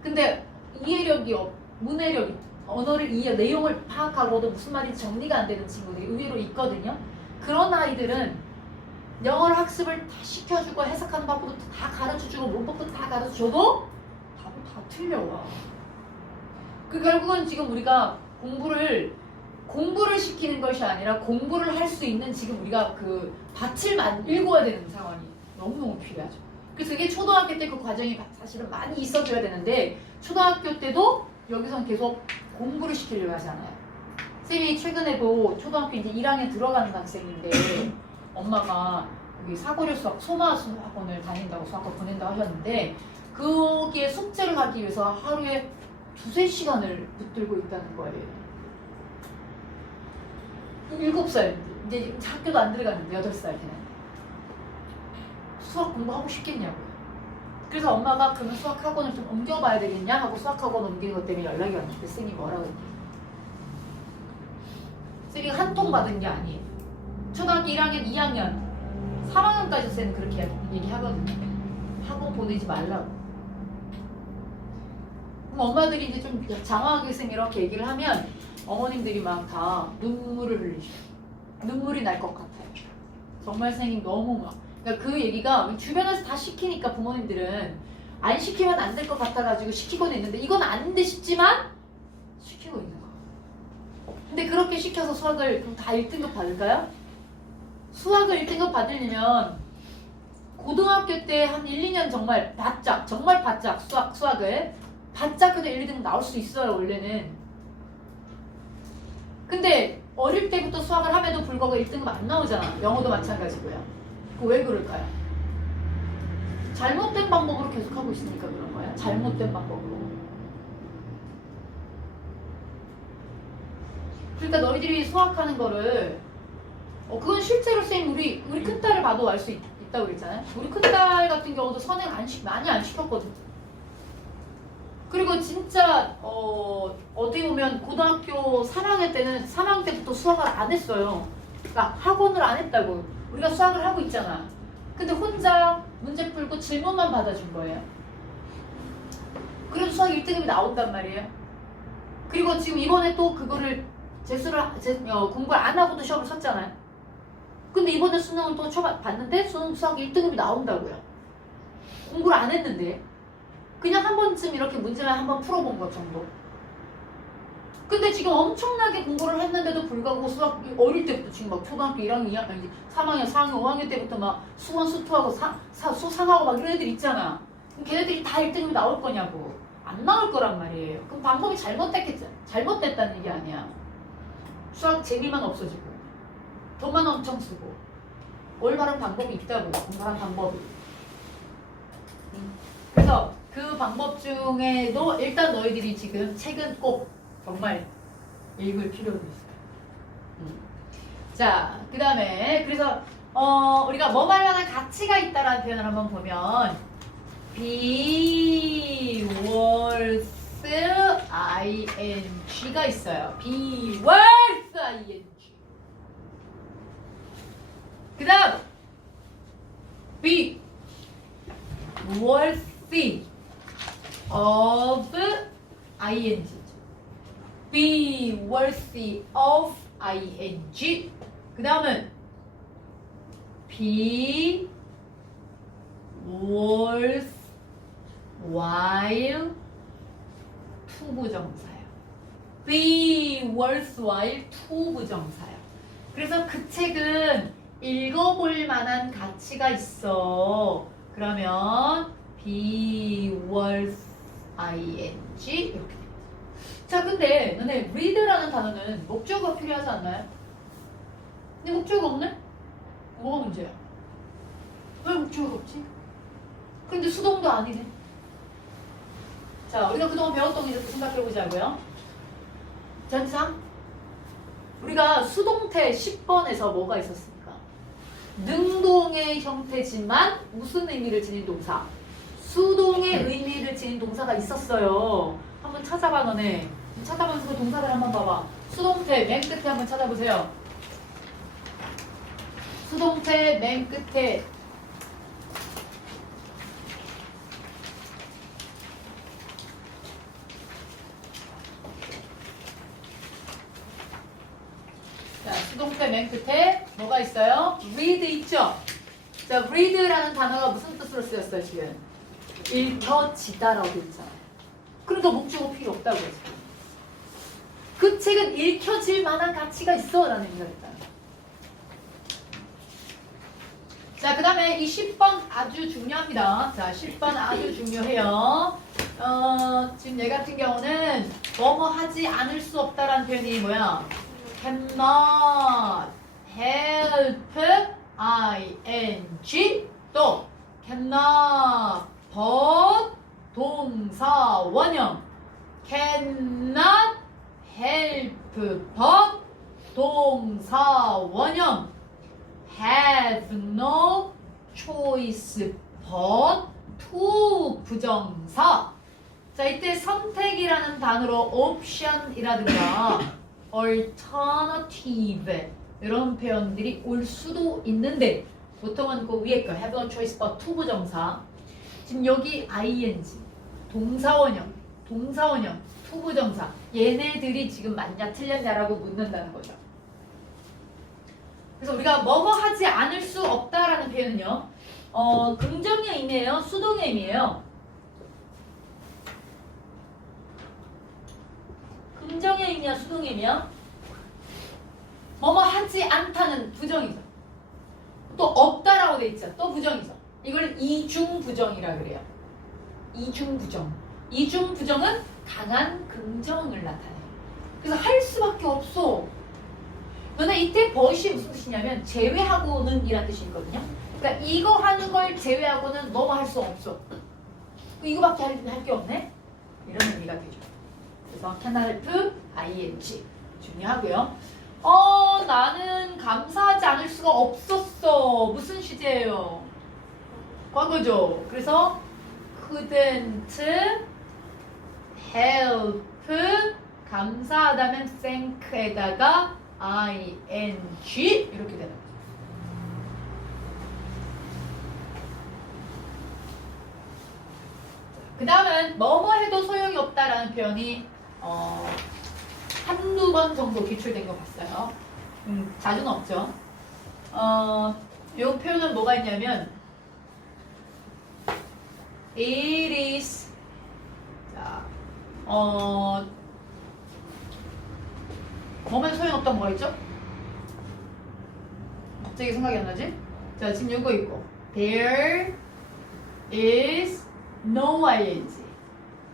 근데 이해력이 문해력이 언어를 내용을 파악하고도 무슨 말인지 정리가 안 되는 친구들이 의외로 있거든요. 그런 아이들은 영어를 학습을 다 시켜주고 해석하는 방법도 다 가르쳐주고 문법도 다 가르쳐줘도 답은 다 틀려와. 그 결국은 지금 우리가 공부를 시키는 것이 아니라 공부를 할 수 있는 지금 우리가 그 밭을 읽어야 되는 상황이 너무너무 필요하죠. 그래서 이게 초등학교 때 그 과정이 사실은 많이 있어줘야 되는데 초등학교 때도 여기선 계속 공부를 시키려고 하잖아요. 쌤이 최근에 초등학교 이제 1학년 들어가는 학생인데 엄마가 여기 사고력 수학 소마 수학원을 다닌다고 수학과 보낸다고 하셨는데 거기에 숙제를 하기 위해서 하루에 2~3시간을 붙들고 있다는 거예요. 7살 이제 학교도 안 들어갔는데 8살 되는데 수학 공부하고 싶겠냐고요. 그래서 엄마가 그러면 수학 학원을 좀 옮겨봐야 되겠냐 하고 수학 학원 옮기는 것 때문에 연락이 왔는데 쌤이 뭐라고 했냐. 쌤이 한 통 받은 게 아니에요. 초등학교 1학년, 2학년, 3학년까지 쌤은 그렇게 얘기하거든요. 학원 보내지 말라고. 그럼 엄마들이 이제 좀 장황하게 쌤 이렇게 얘기를 하면 어머님들이 막 다 눈물을 흘리셔. 눈물이 날 것 같아요. 정말 선생님 너무 막. 그러니까 그 얘기가 주변에서 다 시키니까 부모님들은 안 시키면 안 될 것 같아가지고 시키고는 있는데 이건 안 돼 싶지만 시키고 있는 거야. 근데 그렇게 시켜서 수학을 그럼 다 1등급 받을까요? 수학을 1등급 받으려면 고등학교 때 한 1~2년 정말 바짝 수학을 바짝 해도 1, 2등급 나올 수 있어요 원래는. 근데 어릴 때부터 수학을 함에도 불구하고 1등급 안 나오잖아. 영어도 마찬가지고요. 왜 그럴까요? 잘못된 방법으로 계속 하고 있으니까 그런 거야. 잘못된 방법으로. 그러니까 너희들이 수학하는 거를 그건 실제로 쌤 우리 큰딸을 봐도 알 수 있다고 그랬잖아요. 우리 큰딸 같은 경우도 선행 많이 안 시켰거든. 그리고 진짜 어떻게 보면 고등학교 3학년 때는 3학년 때부터 수학을 안 했어요. 그러니까 학원을 안 했다고. 우리가 수학을 하고 있잖아. 근데 혼자 문제 풀고 질문만 받아준 거예요. 그래도 수학 1등급이 나온단 말이에요. 그리고 지금 이번에 또 그거를 공부를 안 하고도 시험을 쳤잖아요. 근데 이번에 수능은 또 봤는데 수학 1등급이 나온다고요. 공부를 안 했는데 그냥 한 번쯤 이렇게 문제만 한번 풀어본 것 정도. 근데 지금 엄청나게 공부를 했는데도 불구하고 수학 어릴 때부터 지금 막 초등학교 1학년, 2학년, 아니 3학년, 4학년, 5학년 때부터 막 수원 수투하고 수상하고 막 이런 애들 있잖아. 그럼 걔네들이 다 1등급이 나올 거냐고. 안 나올 거란 말이에요. 그럼 방법이 잘못됐다는 얘기 아니야. 수학 재미만 없어지고 돈만 엄청 쓰고 올바른 방법이 있다고. 공부하는 방법이. 그래서 그 방법 중에도 일단 너희들이 지금 책은 꼭 정말 읽을 필요도 있어요. 자, 그 다음에 그래서 우리가 뭐만 하는 가치가 있다라는 표현을 한번 보면 be worth ing가 있어요. be worth ing. 그 다음 be worthy of ing. be worthy of ing. 그 다음은 be worthwhile to 부정사예요. be worthwhile to 부정사예요. 그래서 그 책은 읽어볼 만한 가치가 있어. 그러면 be worth ing 이렇게. 자, 근데 너네 read라는 단어는 목적어가 필요하지 않나요? 근데 목적어가 없네? 뭐가 문제야? 왜 목적어가 없지? 근데 수동도 아니네. 자, 우리가 그동안 배웠던 게 이렇게 생각해보자고요. 전상 우리가 수동태 10번에서 뭐가 있었습니까? 능동의 형태지만 무슨 의미를 지닌 동사? 수동의 의미를 지닌 동사가 있었어요. 한번 찾아봐 너네. 찾아보면서 그 동사들 한번 봐봐. 수동태 맨 끝에 한번 찾아보세요. 수동태 맨 끝에 자, 수동태 맨 끝에 뭐가 있어요? read 있죠? 자, read라는 단어가 무슨 뜻으로 쓰였어요, 지금? 읽혀지다라고 되어 있잖아요. 그러니까 목적어 필요 없다고 했어요. 그 책은 읽혀질 만한 가치가 있어 라는 얘기가 있다. 자, 그 다음에 이 10번 아주 중요합니다. 자, 10번 아주 중요해요. 지금 얘 같은 경우는 뭐뭐 하지 않을 수 없다라는 표현이 뭐야? cannot help ing 또 cannot but 동사 원형 cannot help but 동사 원형 have no choice but to 부정사. 자, 이때 선택이라는 단어로 option이라든가 alternative 이런 표현들이 올 수도 있는데 보통은 그 위에 거 have no choice but to 부정사. 지금 여기 ing 동사원형 to 부정사 얘네들이 지금 맞냐 틀렸냐라고 묻는다는 거죠. 그래서 우리가 뭐뭐 하지 않을 수 없다라는 표현은요. 긍정의 의미예요, 수동의 의미예요. 긍정의 의미야, 수동의 의미야? 뭐뭐 하지 않다는 부정이죠. 또 없다라고 돼 있죠. 또 부정이죠. 이걸 이중부정이라 그래요. 이중부정. 이중부정은 강한 긍정을 나타내요. 그래서 할 수밖에 없어. 너네 이때 벗이 무슨 뜻이냐면 제외하고는 이란 뜻이 있거든요. 그러니까 이거 하는 걸 제외하고는 너무 할 수 없어. 이거밖에 할 게 없네? 이런 의미가 되죠. 그래서 cannot help ing 중요하고요. 나는 감사하지 않을 수가 없었어. 무슨 시제예요? 과거죠. 그래서 couldn't help 감사하다면 thank에다가 ing 이렇게 되는 거죠. 그 다음은 뭐뭐 해도 소용이 없다라는 표현이 한두 번 정도 기출된 거 봤어요. 자주는 없죠. 이 표현은 뭐가 있냐면 it is 자, 뭐면 소용없던 뭐가 있죠? 갑자기 생각이 안 나지? 자, 지금 이거 있고 there is no ing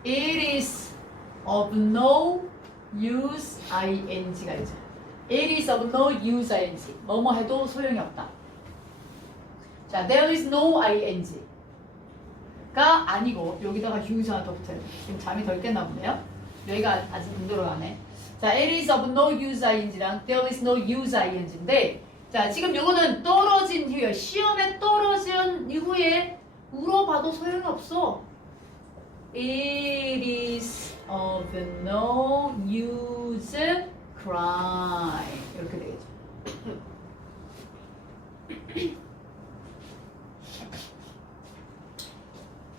it is of no use ing가 있죠. it is of no use ing 뭐뭐 해도 소용이 없다. 자, there is no ing 가 아니고 여기다가 use 하나 더 붙어요. 지금 잠이 덜 깼나 보네요. 뇌가 아직 안 들어가네. 자, it is of no use ing랑 there is no use ing인데 자, 지금 요거는 떨어진 이후에 시험에 떨어진 이후에 울어봐도 소용이 없어. It is of no use cry 이렇게 되겠죠.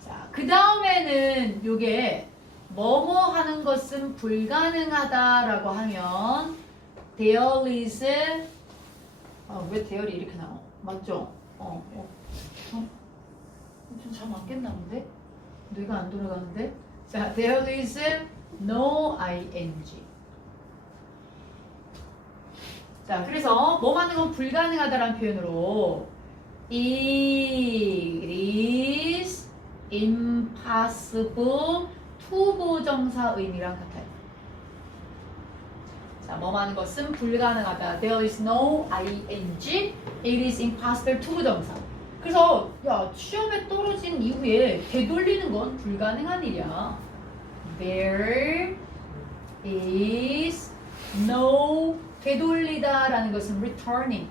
자, 그 다음에는 요게 뭐뭐 하는 것은 불가능하다라고 하면 there is 왜 there이 이렇게 나와? 맞죠? 좀 잠 안 깼나 본데? 뇌가 안 돌아가는데? 자, there is no ing. 자, 그래서 뭐 하는 건 불가능하다라는 표현으로 it is impossible to 부정사 의미랑 같아요. 자, 뭐 하는 것은 불가능하다. There is no ing. It is impossible to 부정사. 그래서 야, 시험에 떨어진 이후에 되돌리는 건 불가능한 일이야. There is no 되돌리다라는 것은 returning.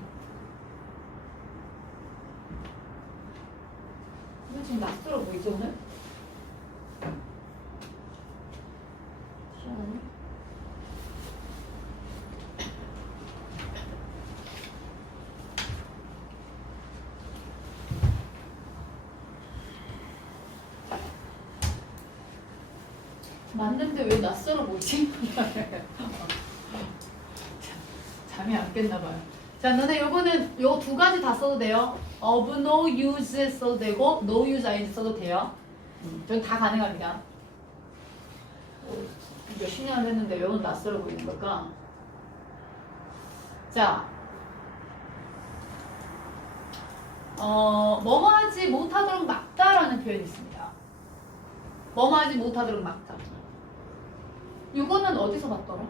이거 지금 낯설어 보이죠 오늘? 맞는데 왜 낯설어 보이지? 잠이 안 깼나봐요. 자, 너네 요거는 요 두 가지 다 써도 돼요. of no use 써도 되고 no use ing 써도 돼요. 전 다 가능합니다. 몇십 년을 했는데 왜 오늘 낯설어 보이는 걸까? 자, 뭐뭐 하지 못하도록 막다라는 표현이 있습니다. 뭐뭐 하지 못하도록 막다. 이거는 어디서 봤더라?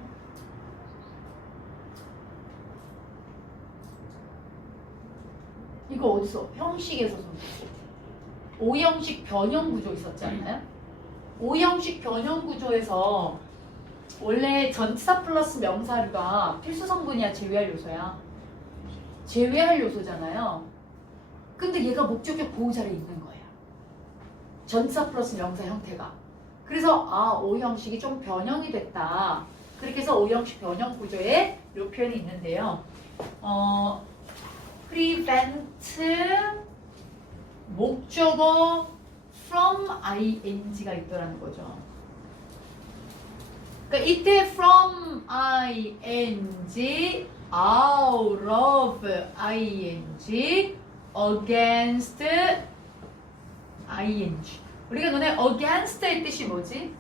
이거 어디서? 형식에서 손댔을 때. O형식 변형 구조 있었지 않나요? O형식 변형 구조에서 원래 전치사 플러스 명사류가 필수 성분이야, 제외할 요소야. 제외할 요소잖아요. 근데 얘가 목적격 보호자리에 있는 거예요. 전치사 플러스 명사 형태가. 그래서 O형식이 좀 변형이 됐다. 그렇게 해서 O형식 변형 구조에 이 표현이 있는데요. prevent 목적어 from ing가 있더라는 거죠. 그러니까 이때 from ing, out of ing, against ing. 우리가 너네 against의 뜻이 뭐지?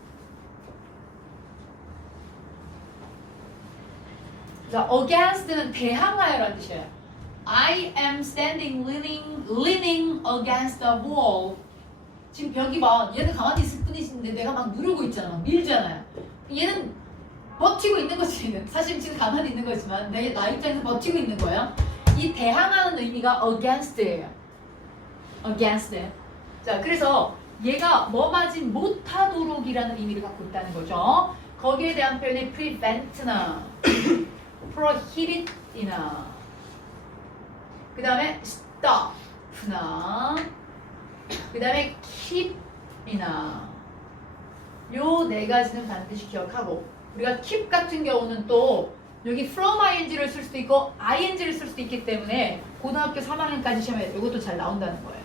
자, against는 대항하여라는 뜻이에요. I am standing leaning against the wall. 지금 벽이 봐. 얘는 가만히 있을 뿐이신데 내가 막 누르고 있잖아. 막 밀잖아요. 얘는 버티고 있는 거지. 사실 지금 가만히 있는 거지만 나 입장에서 버티고 있는 거예요. 이 대항하는 의미가 against예요. against. 자, 그래서 얘가 뭐하지 못하도록이라는 의미를 갖고 있다는 거죠. 거기에 대한 표현이 prevent나 prohibit이나 그 다음에 stop나 그 다음에 keep이나 요 네 가지는 반드시 기억하고 우리가 keep 같은 경우는 또 여기 from ing를 쓸 수도 있고 ing를 쓸 수도 있기 때문에 고등학교 3학년까지 시험에 이것도 잘 나온다는 거예요.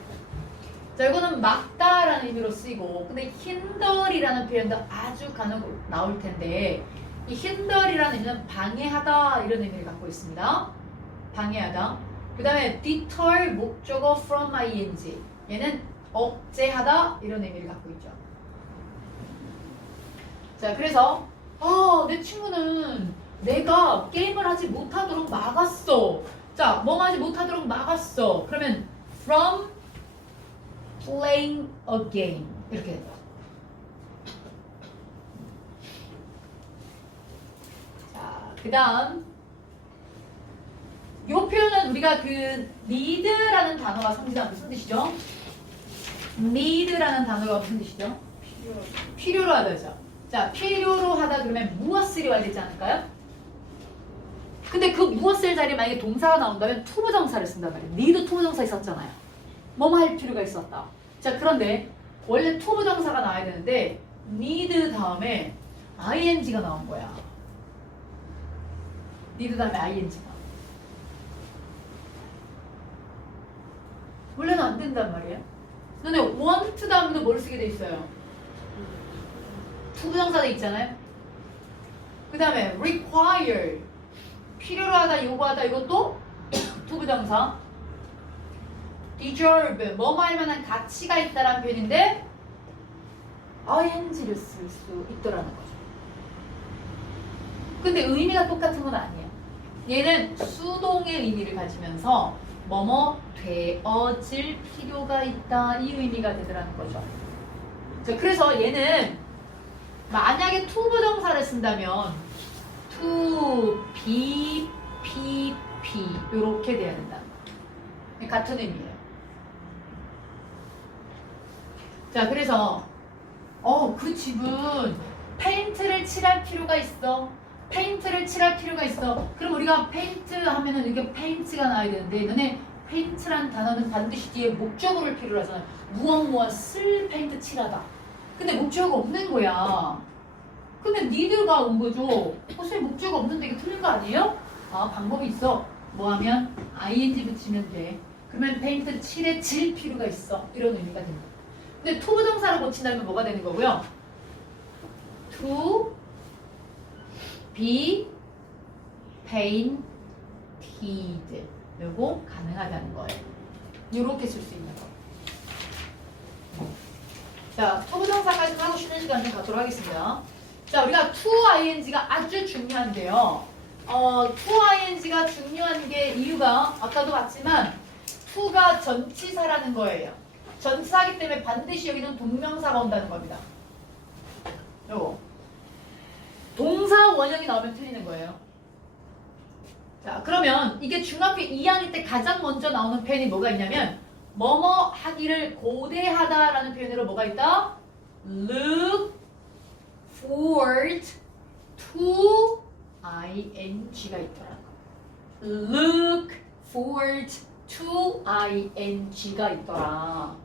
자, 이거는 막다라는 의미로 쓰이고 근데 hinder이라는 표현도 아주 간혹 나올 텐데 이 hinder이라는 의미는 방해하다 이런 의미를 갖고 있습니다. 방해하다. 그 다음에 deter 목적어 from ing 얘는 억제하다 이런 의미를 갖고 있죠. 자, 그래서 내 친구는 내가 게임을 하지 못하도록 막았어. 자, 뭐 하지 못하도록 막았어. 그러면 from playing a game 이렇게 된다. 자, 그 다음 이 표현은 우리가 그 need라는 단어가 상징하는 무슨 뜻이죠? need라는 단어가 무슨 뜻이죠? 필요로 하다죠. 자, 필요로 하다 그러면 무엇을이 와야 되지 않을까요? 근데 그 무엇을 자리에 만약에 동사가 나온다면 투부정사를 쓴단 말이에요. need 투부정사 있었잖아요. 뭐뭐 할 필요가 있었다. 자, 그런데 원래 투부정사가 나와야 되는데 need 다음에 ing가 나온 거야. need 다음에 ing가. 원래는 안 된단 말이에요. 근데 want 다음에도 뭘 쓰게 돼 있어요? 투부정사 돼 있잖아요. 그 다음에 require 필요로 하다, 요구하다 이것도 투부정사. deserve 뭐뭐 할 만한 가치가 있다라는 표현인데 ing를 쓸 수 있더라는 거죠. 근데 의미가 똑같은 건 아니에요. 얘는 수동의 의미를 가지면서 뭐뭐 되어질 필요가 있다 이 의미가 되더라는 거죠. 자, 그래서 얘는 만약에 투부정사를 쓴다면 to be, pp 이렇게 돼야 된다. 같은 의미예요. 자, 그래서 그 집은 페인트를 칠할 필요가 있어. 페인트를 칠할 필요가 있어. 그럼 우리가 페인트 하면은 이게 페인트가 나와야 되는데 너네 페인트란 단어는 반드시 뒤에 목적어를 필요로 하잖아. 무엇 쓸 페인트 칠하다. 근데 목적어가 없는 거야. 근데 need가 온 거죠. 선생님 목적어가 없는데 이게 틀린 거 아니에요? 방법이 있어. 뭐 하면 ing 붙이면 돼. 그러면 페인트 칠에 질 필요가 있어. 이런 의미가 됩니다. 근데 투부정사로 고친다면 뭐가 되는 거고요? to be painted 요거 가능하다는 거예요. 이렇게 쓸 수 있는 거. 자, 투부정사까지 하고 쉬는 시간 좀 갖도록 하겠습니다. 자, 우리가 to ing가 아주 중요한데요. to ing가 중요한 게 이유가 아까도 봤지만 to가 전치사라는 거예요. 전치사이기 때문에 반드시 여기는 동명사가 온다는 겁니다. 요거. 동사 원형이 나오면 틀리는 거예요. 자, 그러면 이게 중학교 2학년 때 가장 먼저 나오는 표현이 뭐가 있냐면 뭐뭐 하기를 고대하다라는 표현으로 뭐가 있다? Look forward to ing가 있더라. Look forward to ing가 있더라.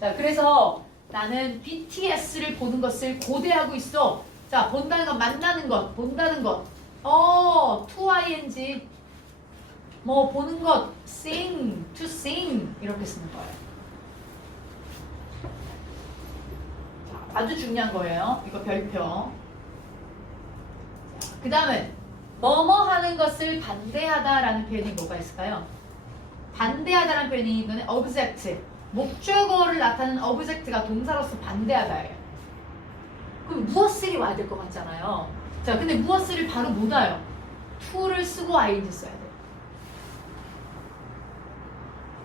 자, 그래서 나는 BTS를 보는 것을 고대하고 있어. 자, 본다는 건 만나는 것, 본다는 것. to ing. 뭐 보는 것, sing, to sing 이렇게 쓰는 거예요. 자, 아주 중요한 거예요. 이거 별표. 그 다음에 뭐뭐 하는 것을 반대하다라는 표현이 뭐가 있을까요? 반대하다라는 표현이 이거는 object, 목적어를 나타내는 object가 동사로서 반대하다예요. 그럼 무엇을이 와야 될 것 같잖아요. 자, 근데 무엇을이 바로 못 와요. to를 쓰고 ing 써야 돼요.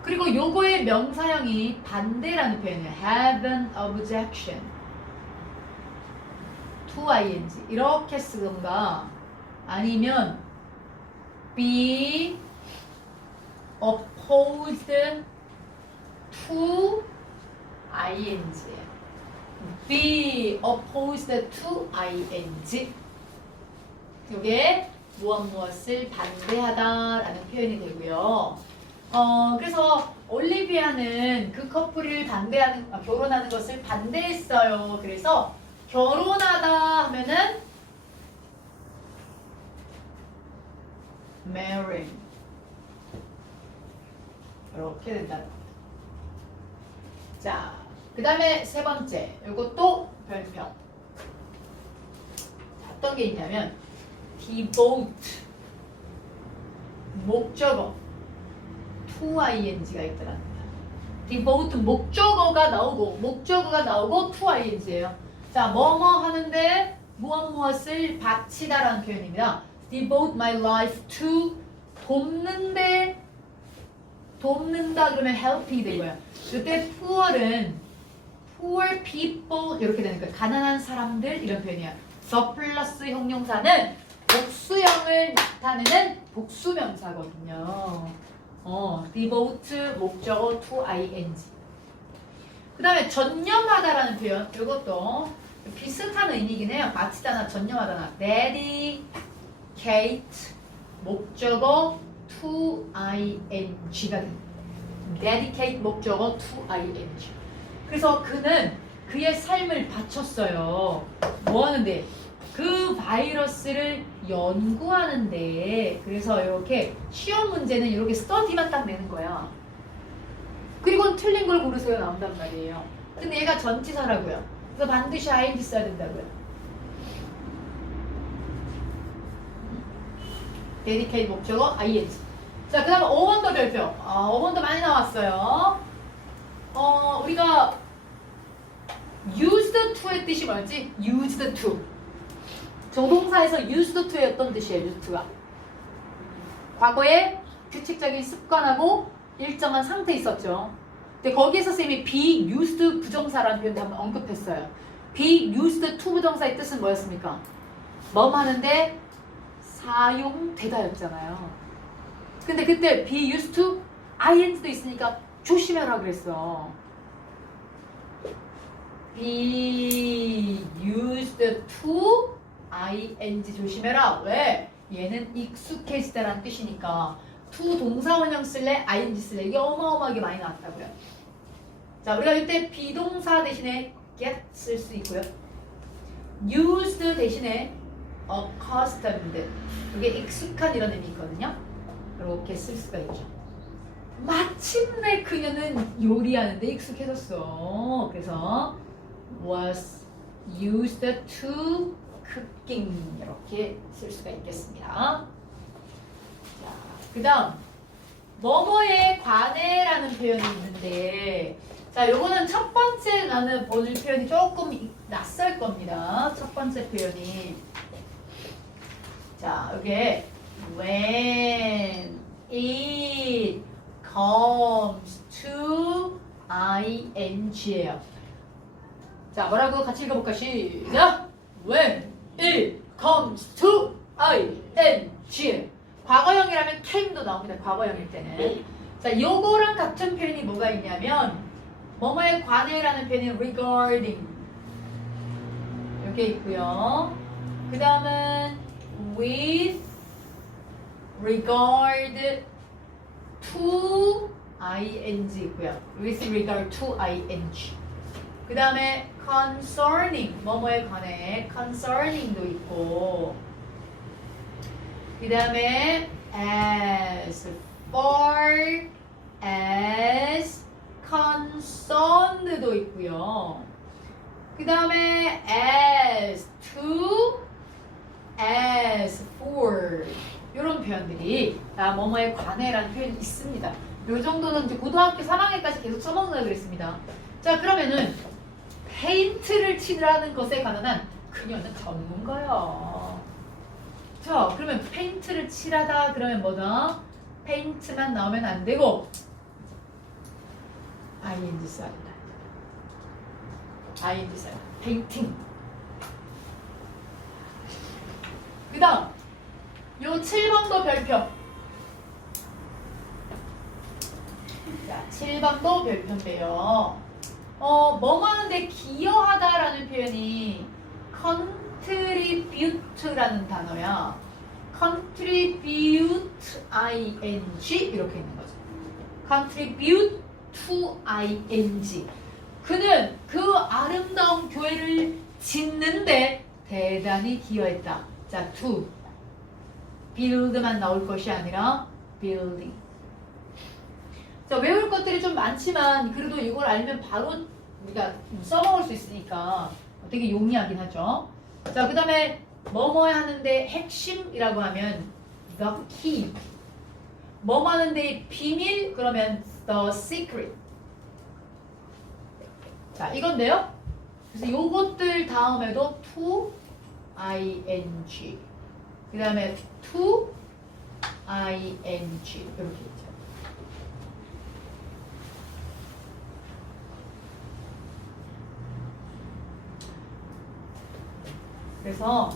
그리고 요거의 명사형이 반대라는 표현이에요. have an objection to ing 이렇게 쓰던가 아니면 be opposed to ing be opposed to ing 요게 무엇을 반대하다라는 표현이 되고요. 그래서 올리비아는 그 커플을 결혼하는 것을 반대했어요. 그래서 결혼하다 하면은 marry 이렇게 된다. 자, 그 다음에 세 번째, 이것도 별표. 어떤 게 있냐면 devote 목적어 to ing가 있더라. devote 목적어가 나오고 to ing예요. 자, 뭐뭐 하는데 무엇을 바치다라는 표현입니다. devote my life to 돕는다 그러면 help이 되고요. 이때 poor은 poor people 이렇게 되는 거예요. 가난한 사람들 이런 표현이에요. surplus 형용사는 복수형을 나타내는 복수명사거든요. devote 목적어 to ing. 그 다음에 전념하다라는 표현 이것도 비슷한 의미이긴 해요. 마치다나 전념하다나 dedicate 목적어 to ing가 됩니다. dedicate 목적어 to ing. 그래서 그는 그의 삶을 바쳤어요. 뭐 하는데? 그 바이러스를 연구하는데 그래서 이렇게 시험 문제는 이렇게 스터디만 딱 내는 거야. 그리고 틀린 걸 고르세요 나온단 말이에요. 근데 얘가 전치사라고요. 그래서 반드시 ing 써야 된다고요. dedicate 목적어 ing. 자, 그 다음 5번도 별표. 5번도 많이 나왔어요. 우리가 used to의 뜻이 뭐였지? used to. 조동사에서 used to의 어떤 뜻이에요? used to가 과거에 규칙적인 습관하고 일정한 상태에 있었죠. 근데 거기에서 쌤이 be used 부정사라는 표현도 한번 언급했어요. be used to 부정사의 뜻은 뭐였습니까? 뭐 하는데 사용되다였잖아요. 근데 그때 be used to ing도 있으니까 조심해라 그랬어. be used to ing 조심해라. 왜? 얘는 익숙해지다라는 뜻이니까 to 동사원형 쓸래? ing 쓸래? 이게 어마어마하게 많이 나왔다고요. 자, 우리가 이때 비동사 대신에 get 쓸 수 있고요. used 대신에 accustomed 이게 익숙한 이런 의미 있거든요. 이렇게 쓸 수가 있죠. 마침내 그녀는 요리하는데 익숙해졌어. 그래서 was used to cooking 이렇게 쓸 수가 있겠습니다. 자, 그 다음 뭐뭐에 관해라는 표현이 있는데 자, 요거는 첫 번째 나는 보는 표현이 조금 낯설 겁니다. 첫 번째 표현이 자, 여기에 when it comes to ing예요. 자, 뭐라고 같이 읽어볼까? 시작! When it comes to ing 과거형이라면 came도 나옵니다. 과거형일 때는. 자, 요거랑 같은 표현이 뭐가 있냐면 뭐뭐에 관해라는 표현이 regarding 이렇게 있고요. 그 다음은 with regard to ing 있고요. with regard to ing. 그 다음에 concerning 뭐뭐에 관해 concerning도 있고, 그 다음에 as far as concerned도 있고요. 그 다음에 as to, as for 이런 표현들이 뭐뭐에 관해라는 표현이 있습니다. 요 정도는 이제 고등학교 3학년까지 계속 써먹는다 그랬습니다. 자, 그러면은 페인트를 칠하는 것에 관한 한 그녀는 전문가야. 자, 그러면 페인트를 칠하다 그러면 뭐다? 페인트만 나오면 안 되고 ing 써야 된다. ing 써야 된다. 페인팅. 그 다음 요 7번도 별표. 자, 7번도 별표인데요. 뭐 하는데 기여하다라는 표현이 contribute라는 단어야. contribute ing 이렇게 있는 거죠. contribute to ing. 그는 그 아름다운 교회를 짓는데 대단히 기여했다. 자, to build만 나올 것이 아니라 building. 자, 외울 것들이 좀 많지만 그래도 이걸 알면 바로 우리가 써먹을 수 있으니까 되게 용이하긴 하죠. 자, 그 다음에 뭐뭐 하는데 핵심이라고 하면 the key. 뭐뭐 하는데 비밀 그러면 the secret. 자, 이건데요. 그래서 요것들 다음에도 to ing 그 다음에 to ing 이렇게 있죠. 그래서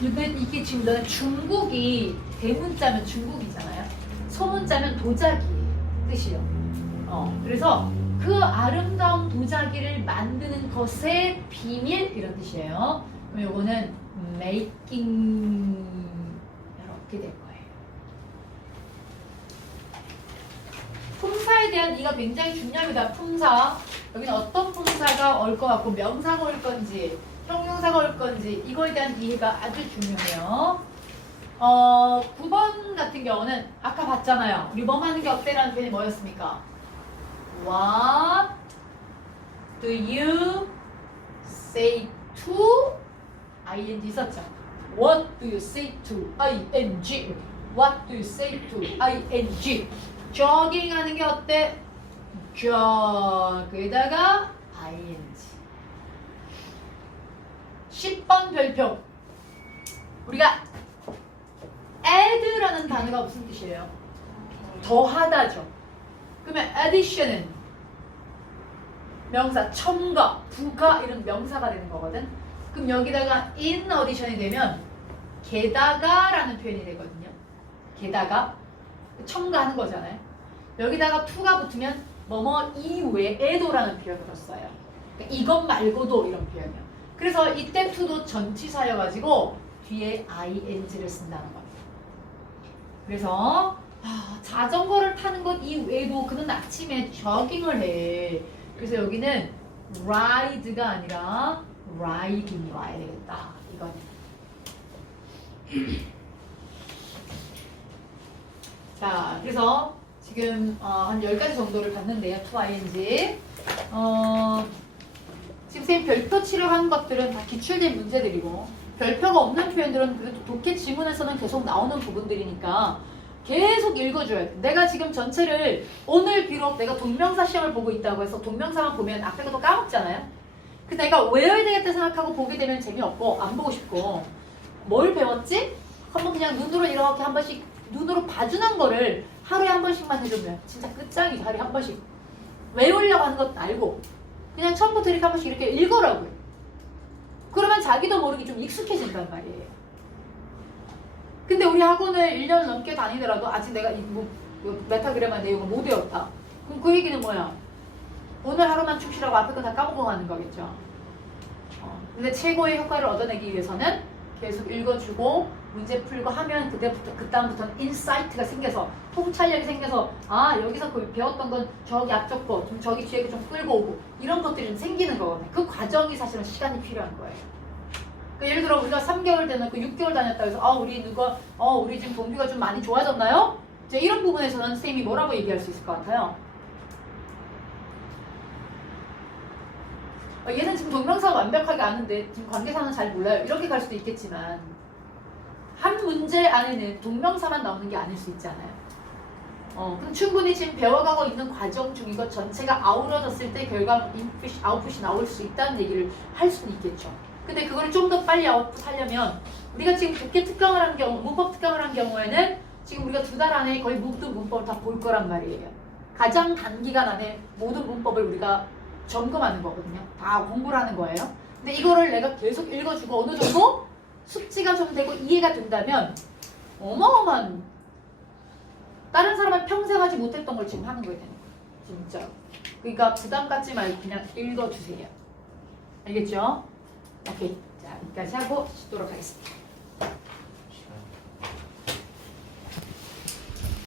이게 지금 너는 중국이 대문자면 중국이잖아요. 소문자면 도자기 뜻이요. 그래서 그 아름다운 도자기를 만드는 것의 비밀 이런 뜻이에요. 그럼 요거는 making 이렇게 될 거예요. 품사에 대한 이가 굉장히 중요합니다. 품사. 여기는 어떤 품사가 올 것 같고 명사가 올 건지 형용사가 올 건지 이거에 대한 이해가 아주 중요해요. 9번 같은 경우는 아까 봤잖아요. 우리 뭐 하는 게 어때라는 표현이 뭐였습니까? What do you say to ing 있었죠? What do you say to ing? What do you say to ing? jogging 하는 게 어때? jog에다가 ing. 10번 별표. 우리가 add라는 단어가 무슨 뜻이에요? 더하다죠. 그러면 addition은 명사, 첨가, 부가 이런 명사가 되는 거거든. 그럼 여기다가 in addition이 되면 게다가라는 표현이 되거든요. 게다가 첨가하는 거잖아요. 여기다가 to가 붙으면 뭐뭐 이외에도라는 표현을 써요. 그러니까 이것 말고도 이런 표현이요. 그래서 이때 to도 전치사여가지고 뒤에 ing를 쓴다는 겁니다. 그래서 자전거를 타는 것 이외에도 그는 아침에 조깅을 해. 그래서 여기는 ride가 아니라 riding이 와야 되겠다. 이건. 자, 그래서 지금 한 10가지 정도를 봤는데요. to ing. 지금 선생님 별표 치료한 것들은 다 기출된 문제들이고 별표가 없는 표현들은 그래도 독해 지문에서는 계속 나오는 부분들이니까 계속 읽어줘야 돼. 내가 지금 전체를 오늘 비록 내가 동명사 시험을 보고 있다고 해서 동명사만 보면 앞에 것도 까먹잖아요. 그래서 내가 외워야 되겠다 생각하고 보게 되면 재미없고 안 보고 싶고 뭘 배웠지? 한번 그냥 눈으로 이렇게 한 번씩 눈으로 봐주는 거를 하루에 한 번씩만 해주면 진짜 끝장이죠. 하루에 한 번씩 외우려고 하는 것 말고 그냥 처음부터 이렇게 한 번씩 이렇게 읽으라고요. 그러면 자기도 모르게 좀 익숙해진단 말이에요. 근데 우리 학원을 1년 넘게 다니더라도 아직 내가 이 메타그래머 내용을 못 외웠다. 그럼 그 얘기는 뭐야? 오늘 하루만 축시라고 앞에 거 다 까먹어가는 거겠죠. 근데 최고의 효과를 얻어내기 위해서는 계속 읽어주고 문제 풀고 하면 그다음부터는 인사이트가 생겨서 통찰력이 생겨서 아 여기서 그 배웠던 건 저기 앞쪽 거 좀 저기 뒤에 좀 끌고 오고 이런 것들이 좀 생기는 거거든요. 그 과정이 사실은 시간이 필요한 거예요. 그러니까 예를 들어 우리가 3개월 다녔고 6개월 다녔다 해서 우리 지금 동기가 좀 많이 좋아졌나요? 이제 이런 부분에서는 선생님이 뭐라고 얘기할 수 있을 것 같아요? 얘는 지금 동명사 완벽하게 아는데 지금 관계사는 잘 몰라요. 이렇게 갈 수도 있겠지만 한 문제 안에는 동명사만 나오는 게 아닐 수 있잖아요. 그럼 충분히 지금 배워가고 있는 과정 중인 것 전체가 아우러졌을 때 결과 인풋, 아웃풋이 나올 수 있다는 얘기를 할 수는 있겠죠. 근데 그거를 좀 더 빨리 아웃풋하려면 우리가 지금 독해 특강을 한 경우, 문법 특강을 한 경우에는 지금 우리가 2달 안에 거의 모든 문법을 다 볼 거란 말이에요. 가장 단기간 안에 모든 문법을 우리가 점검하는 거거든요. 다 공부를 하는 거예요. 근데 이거를 내가 계속 읽어주고 어느 정도 숙지가 좀 되고 이해가 된다면 어마어마한 다른 사람은 평생 하지 못했던 걸 지금 하는 거예요. 진짜. 그러니까 부담 갖지 말고 그냥 읽어주세요. 알겠죠? 오케이. 자, 여기까지 하고 쉬도록 하겠습니다.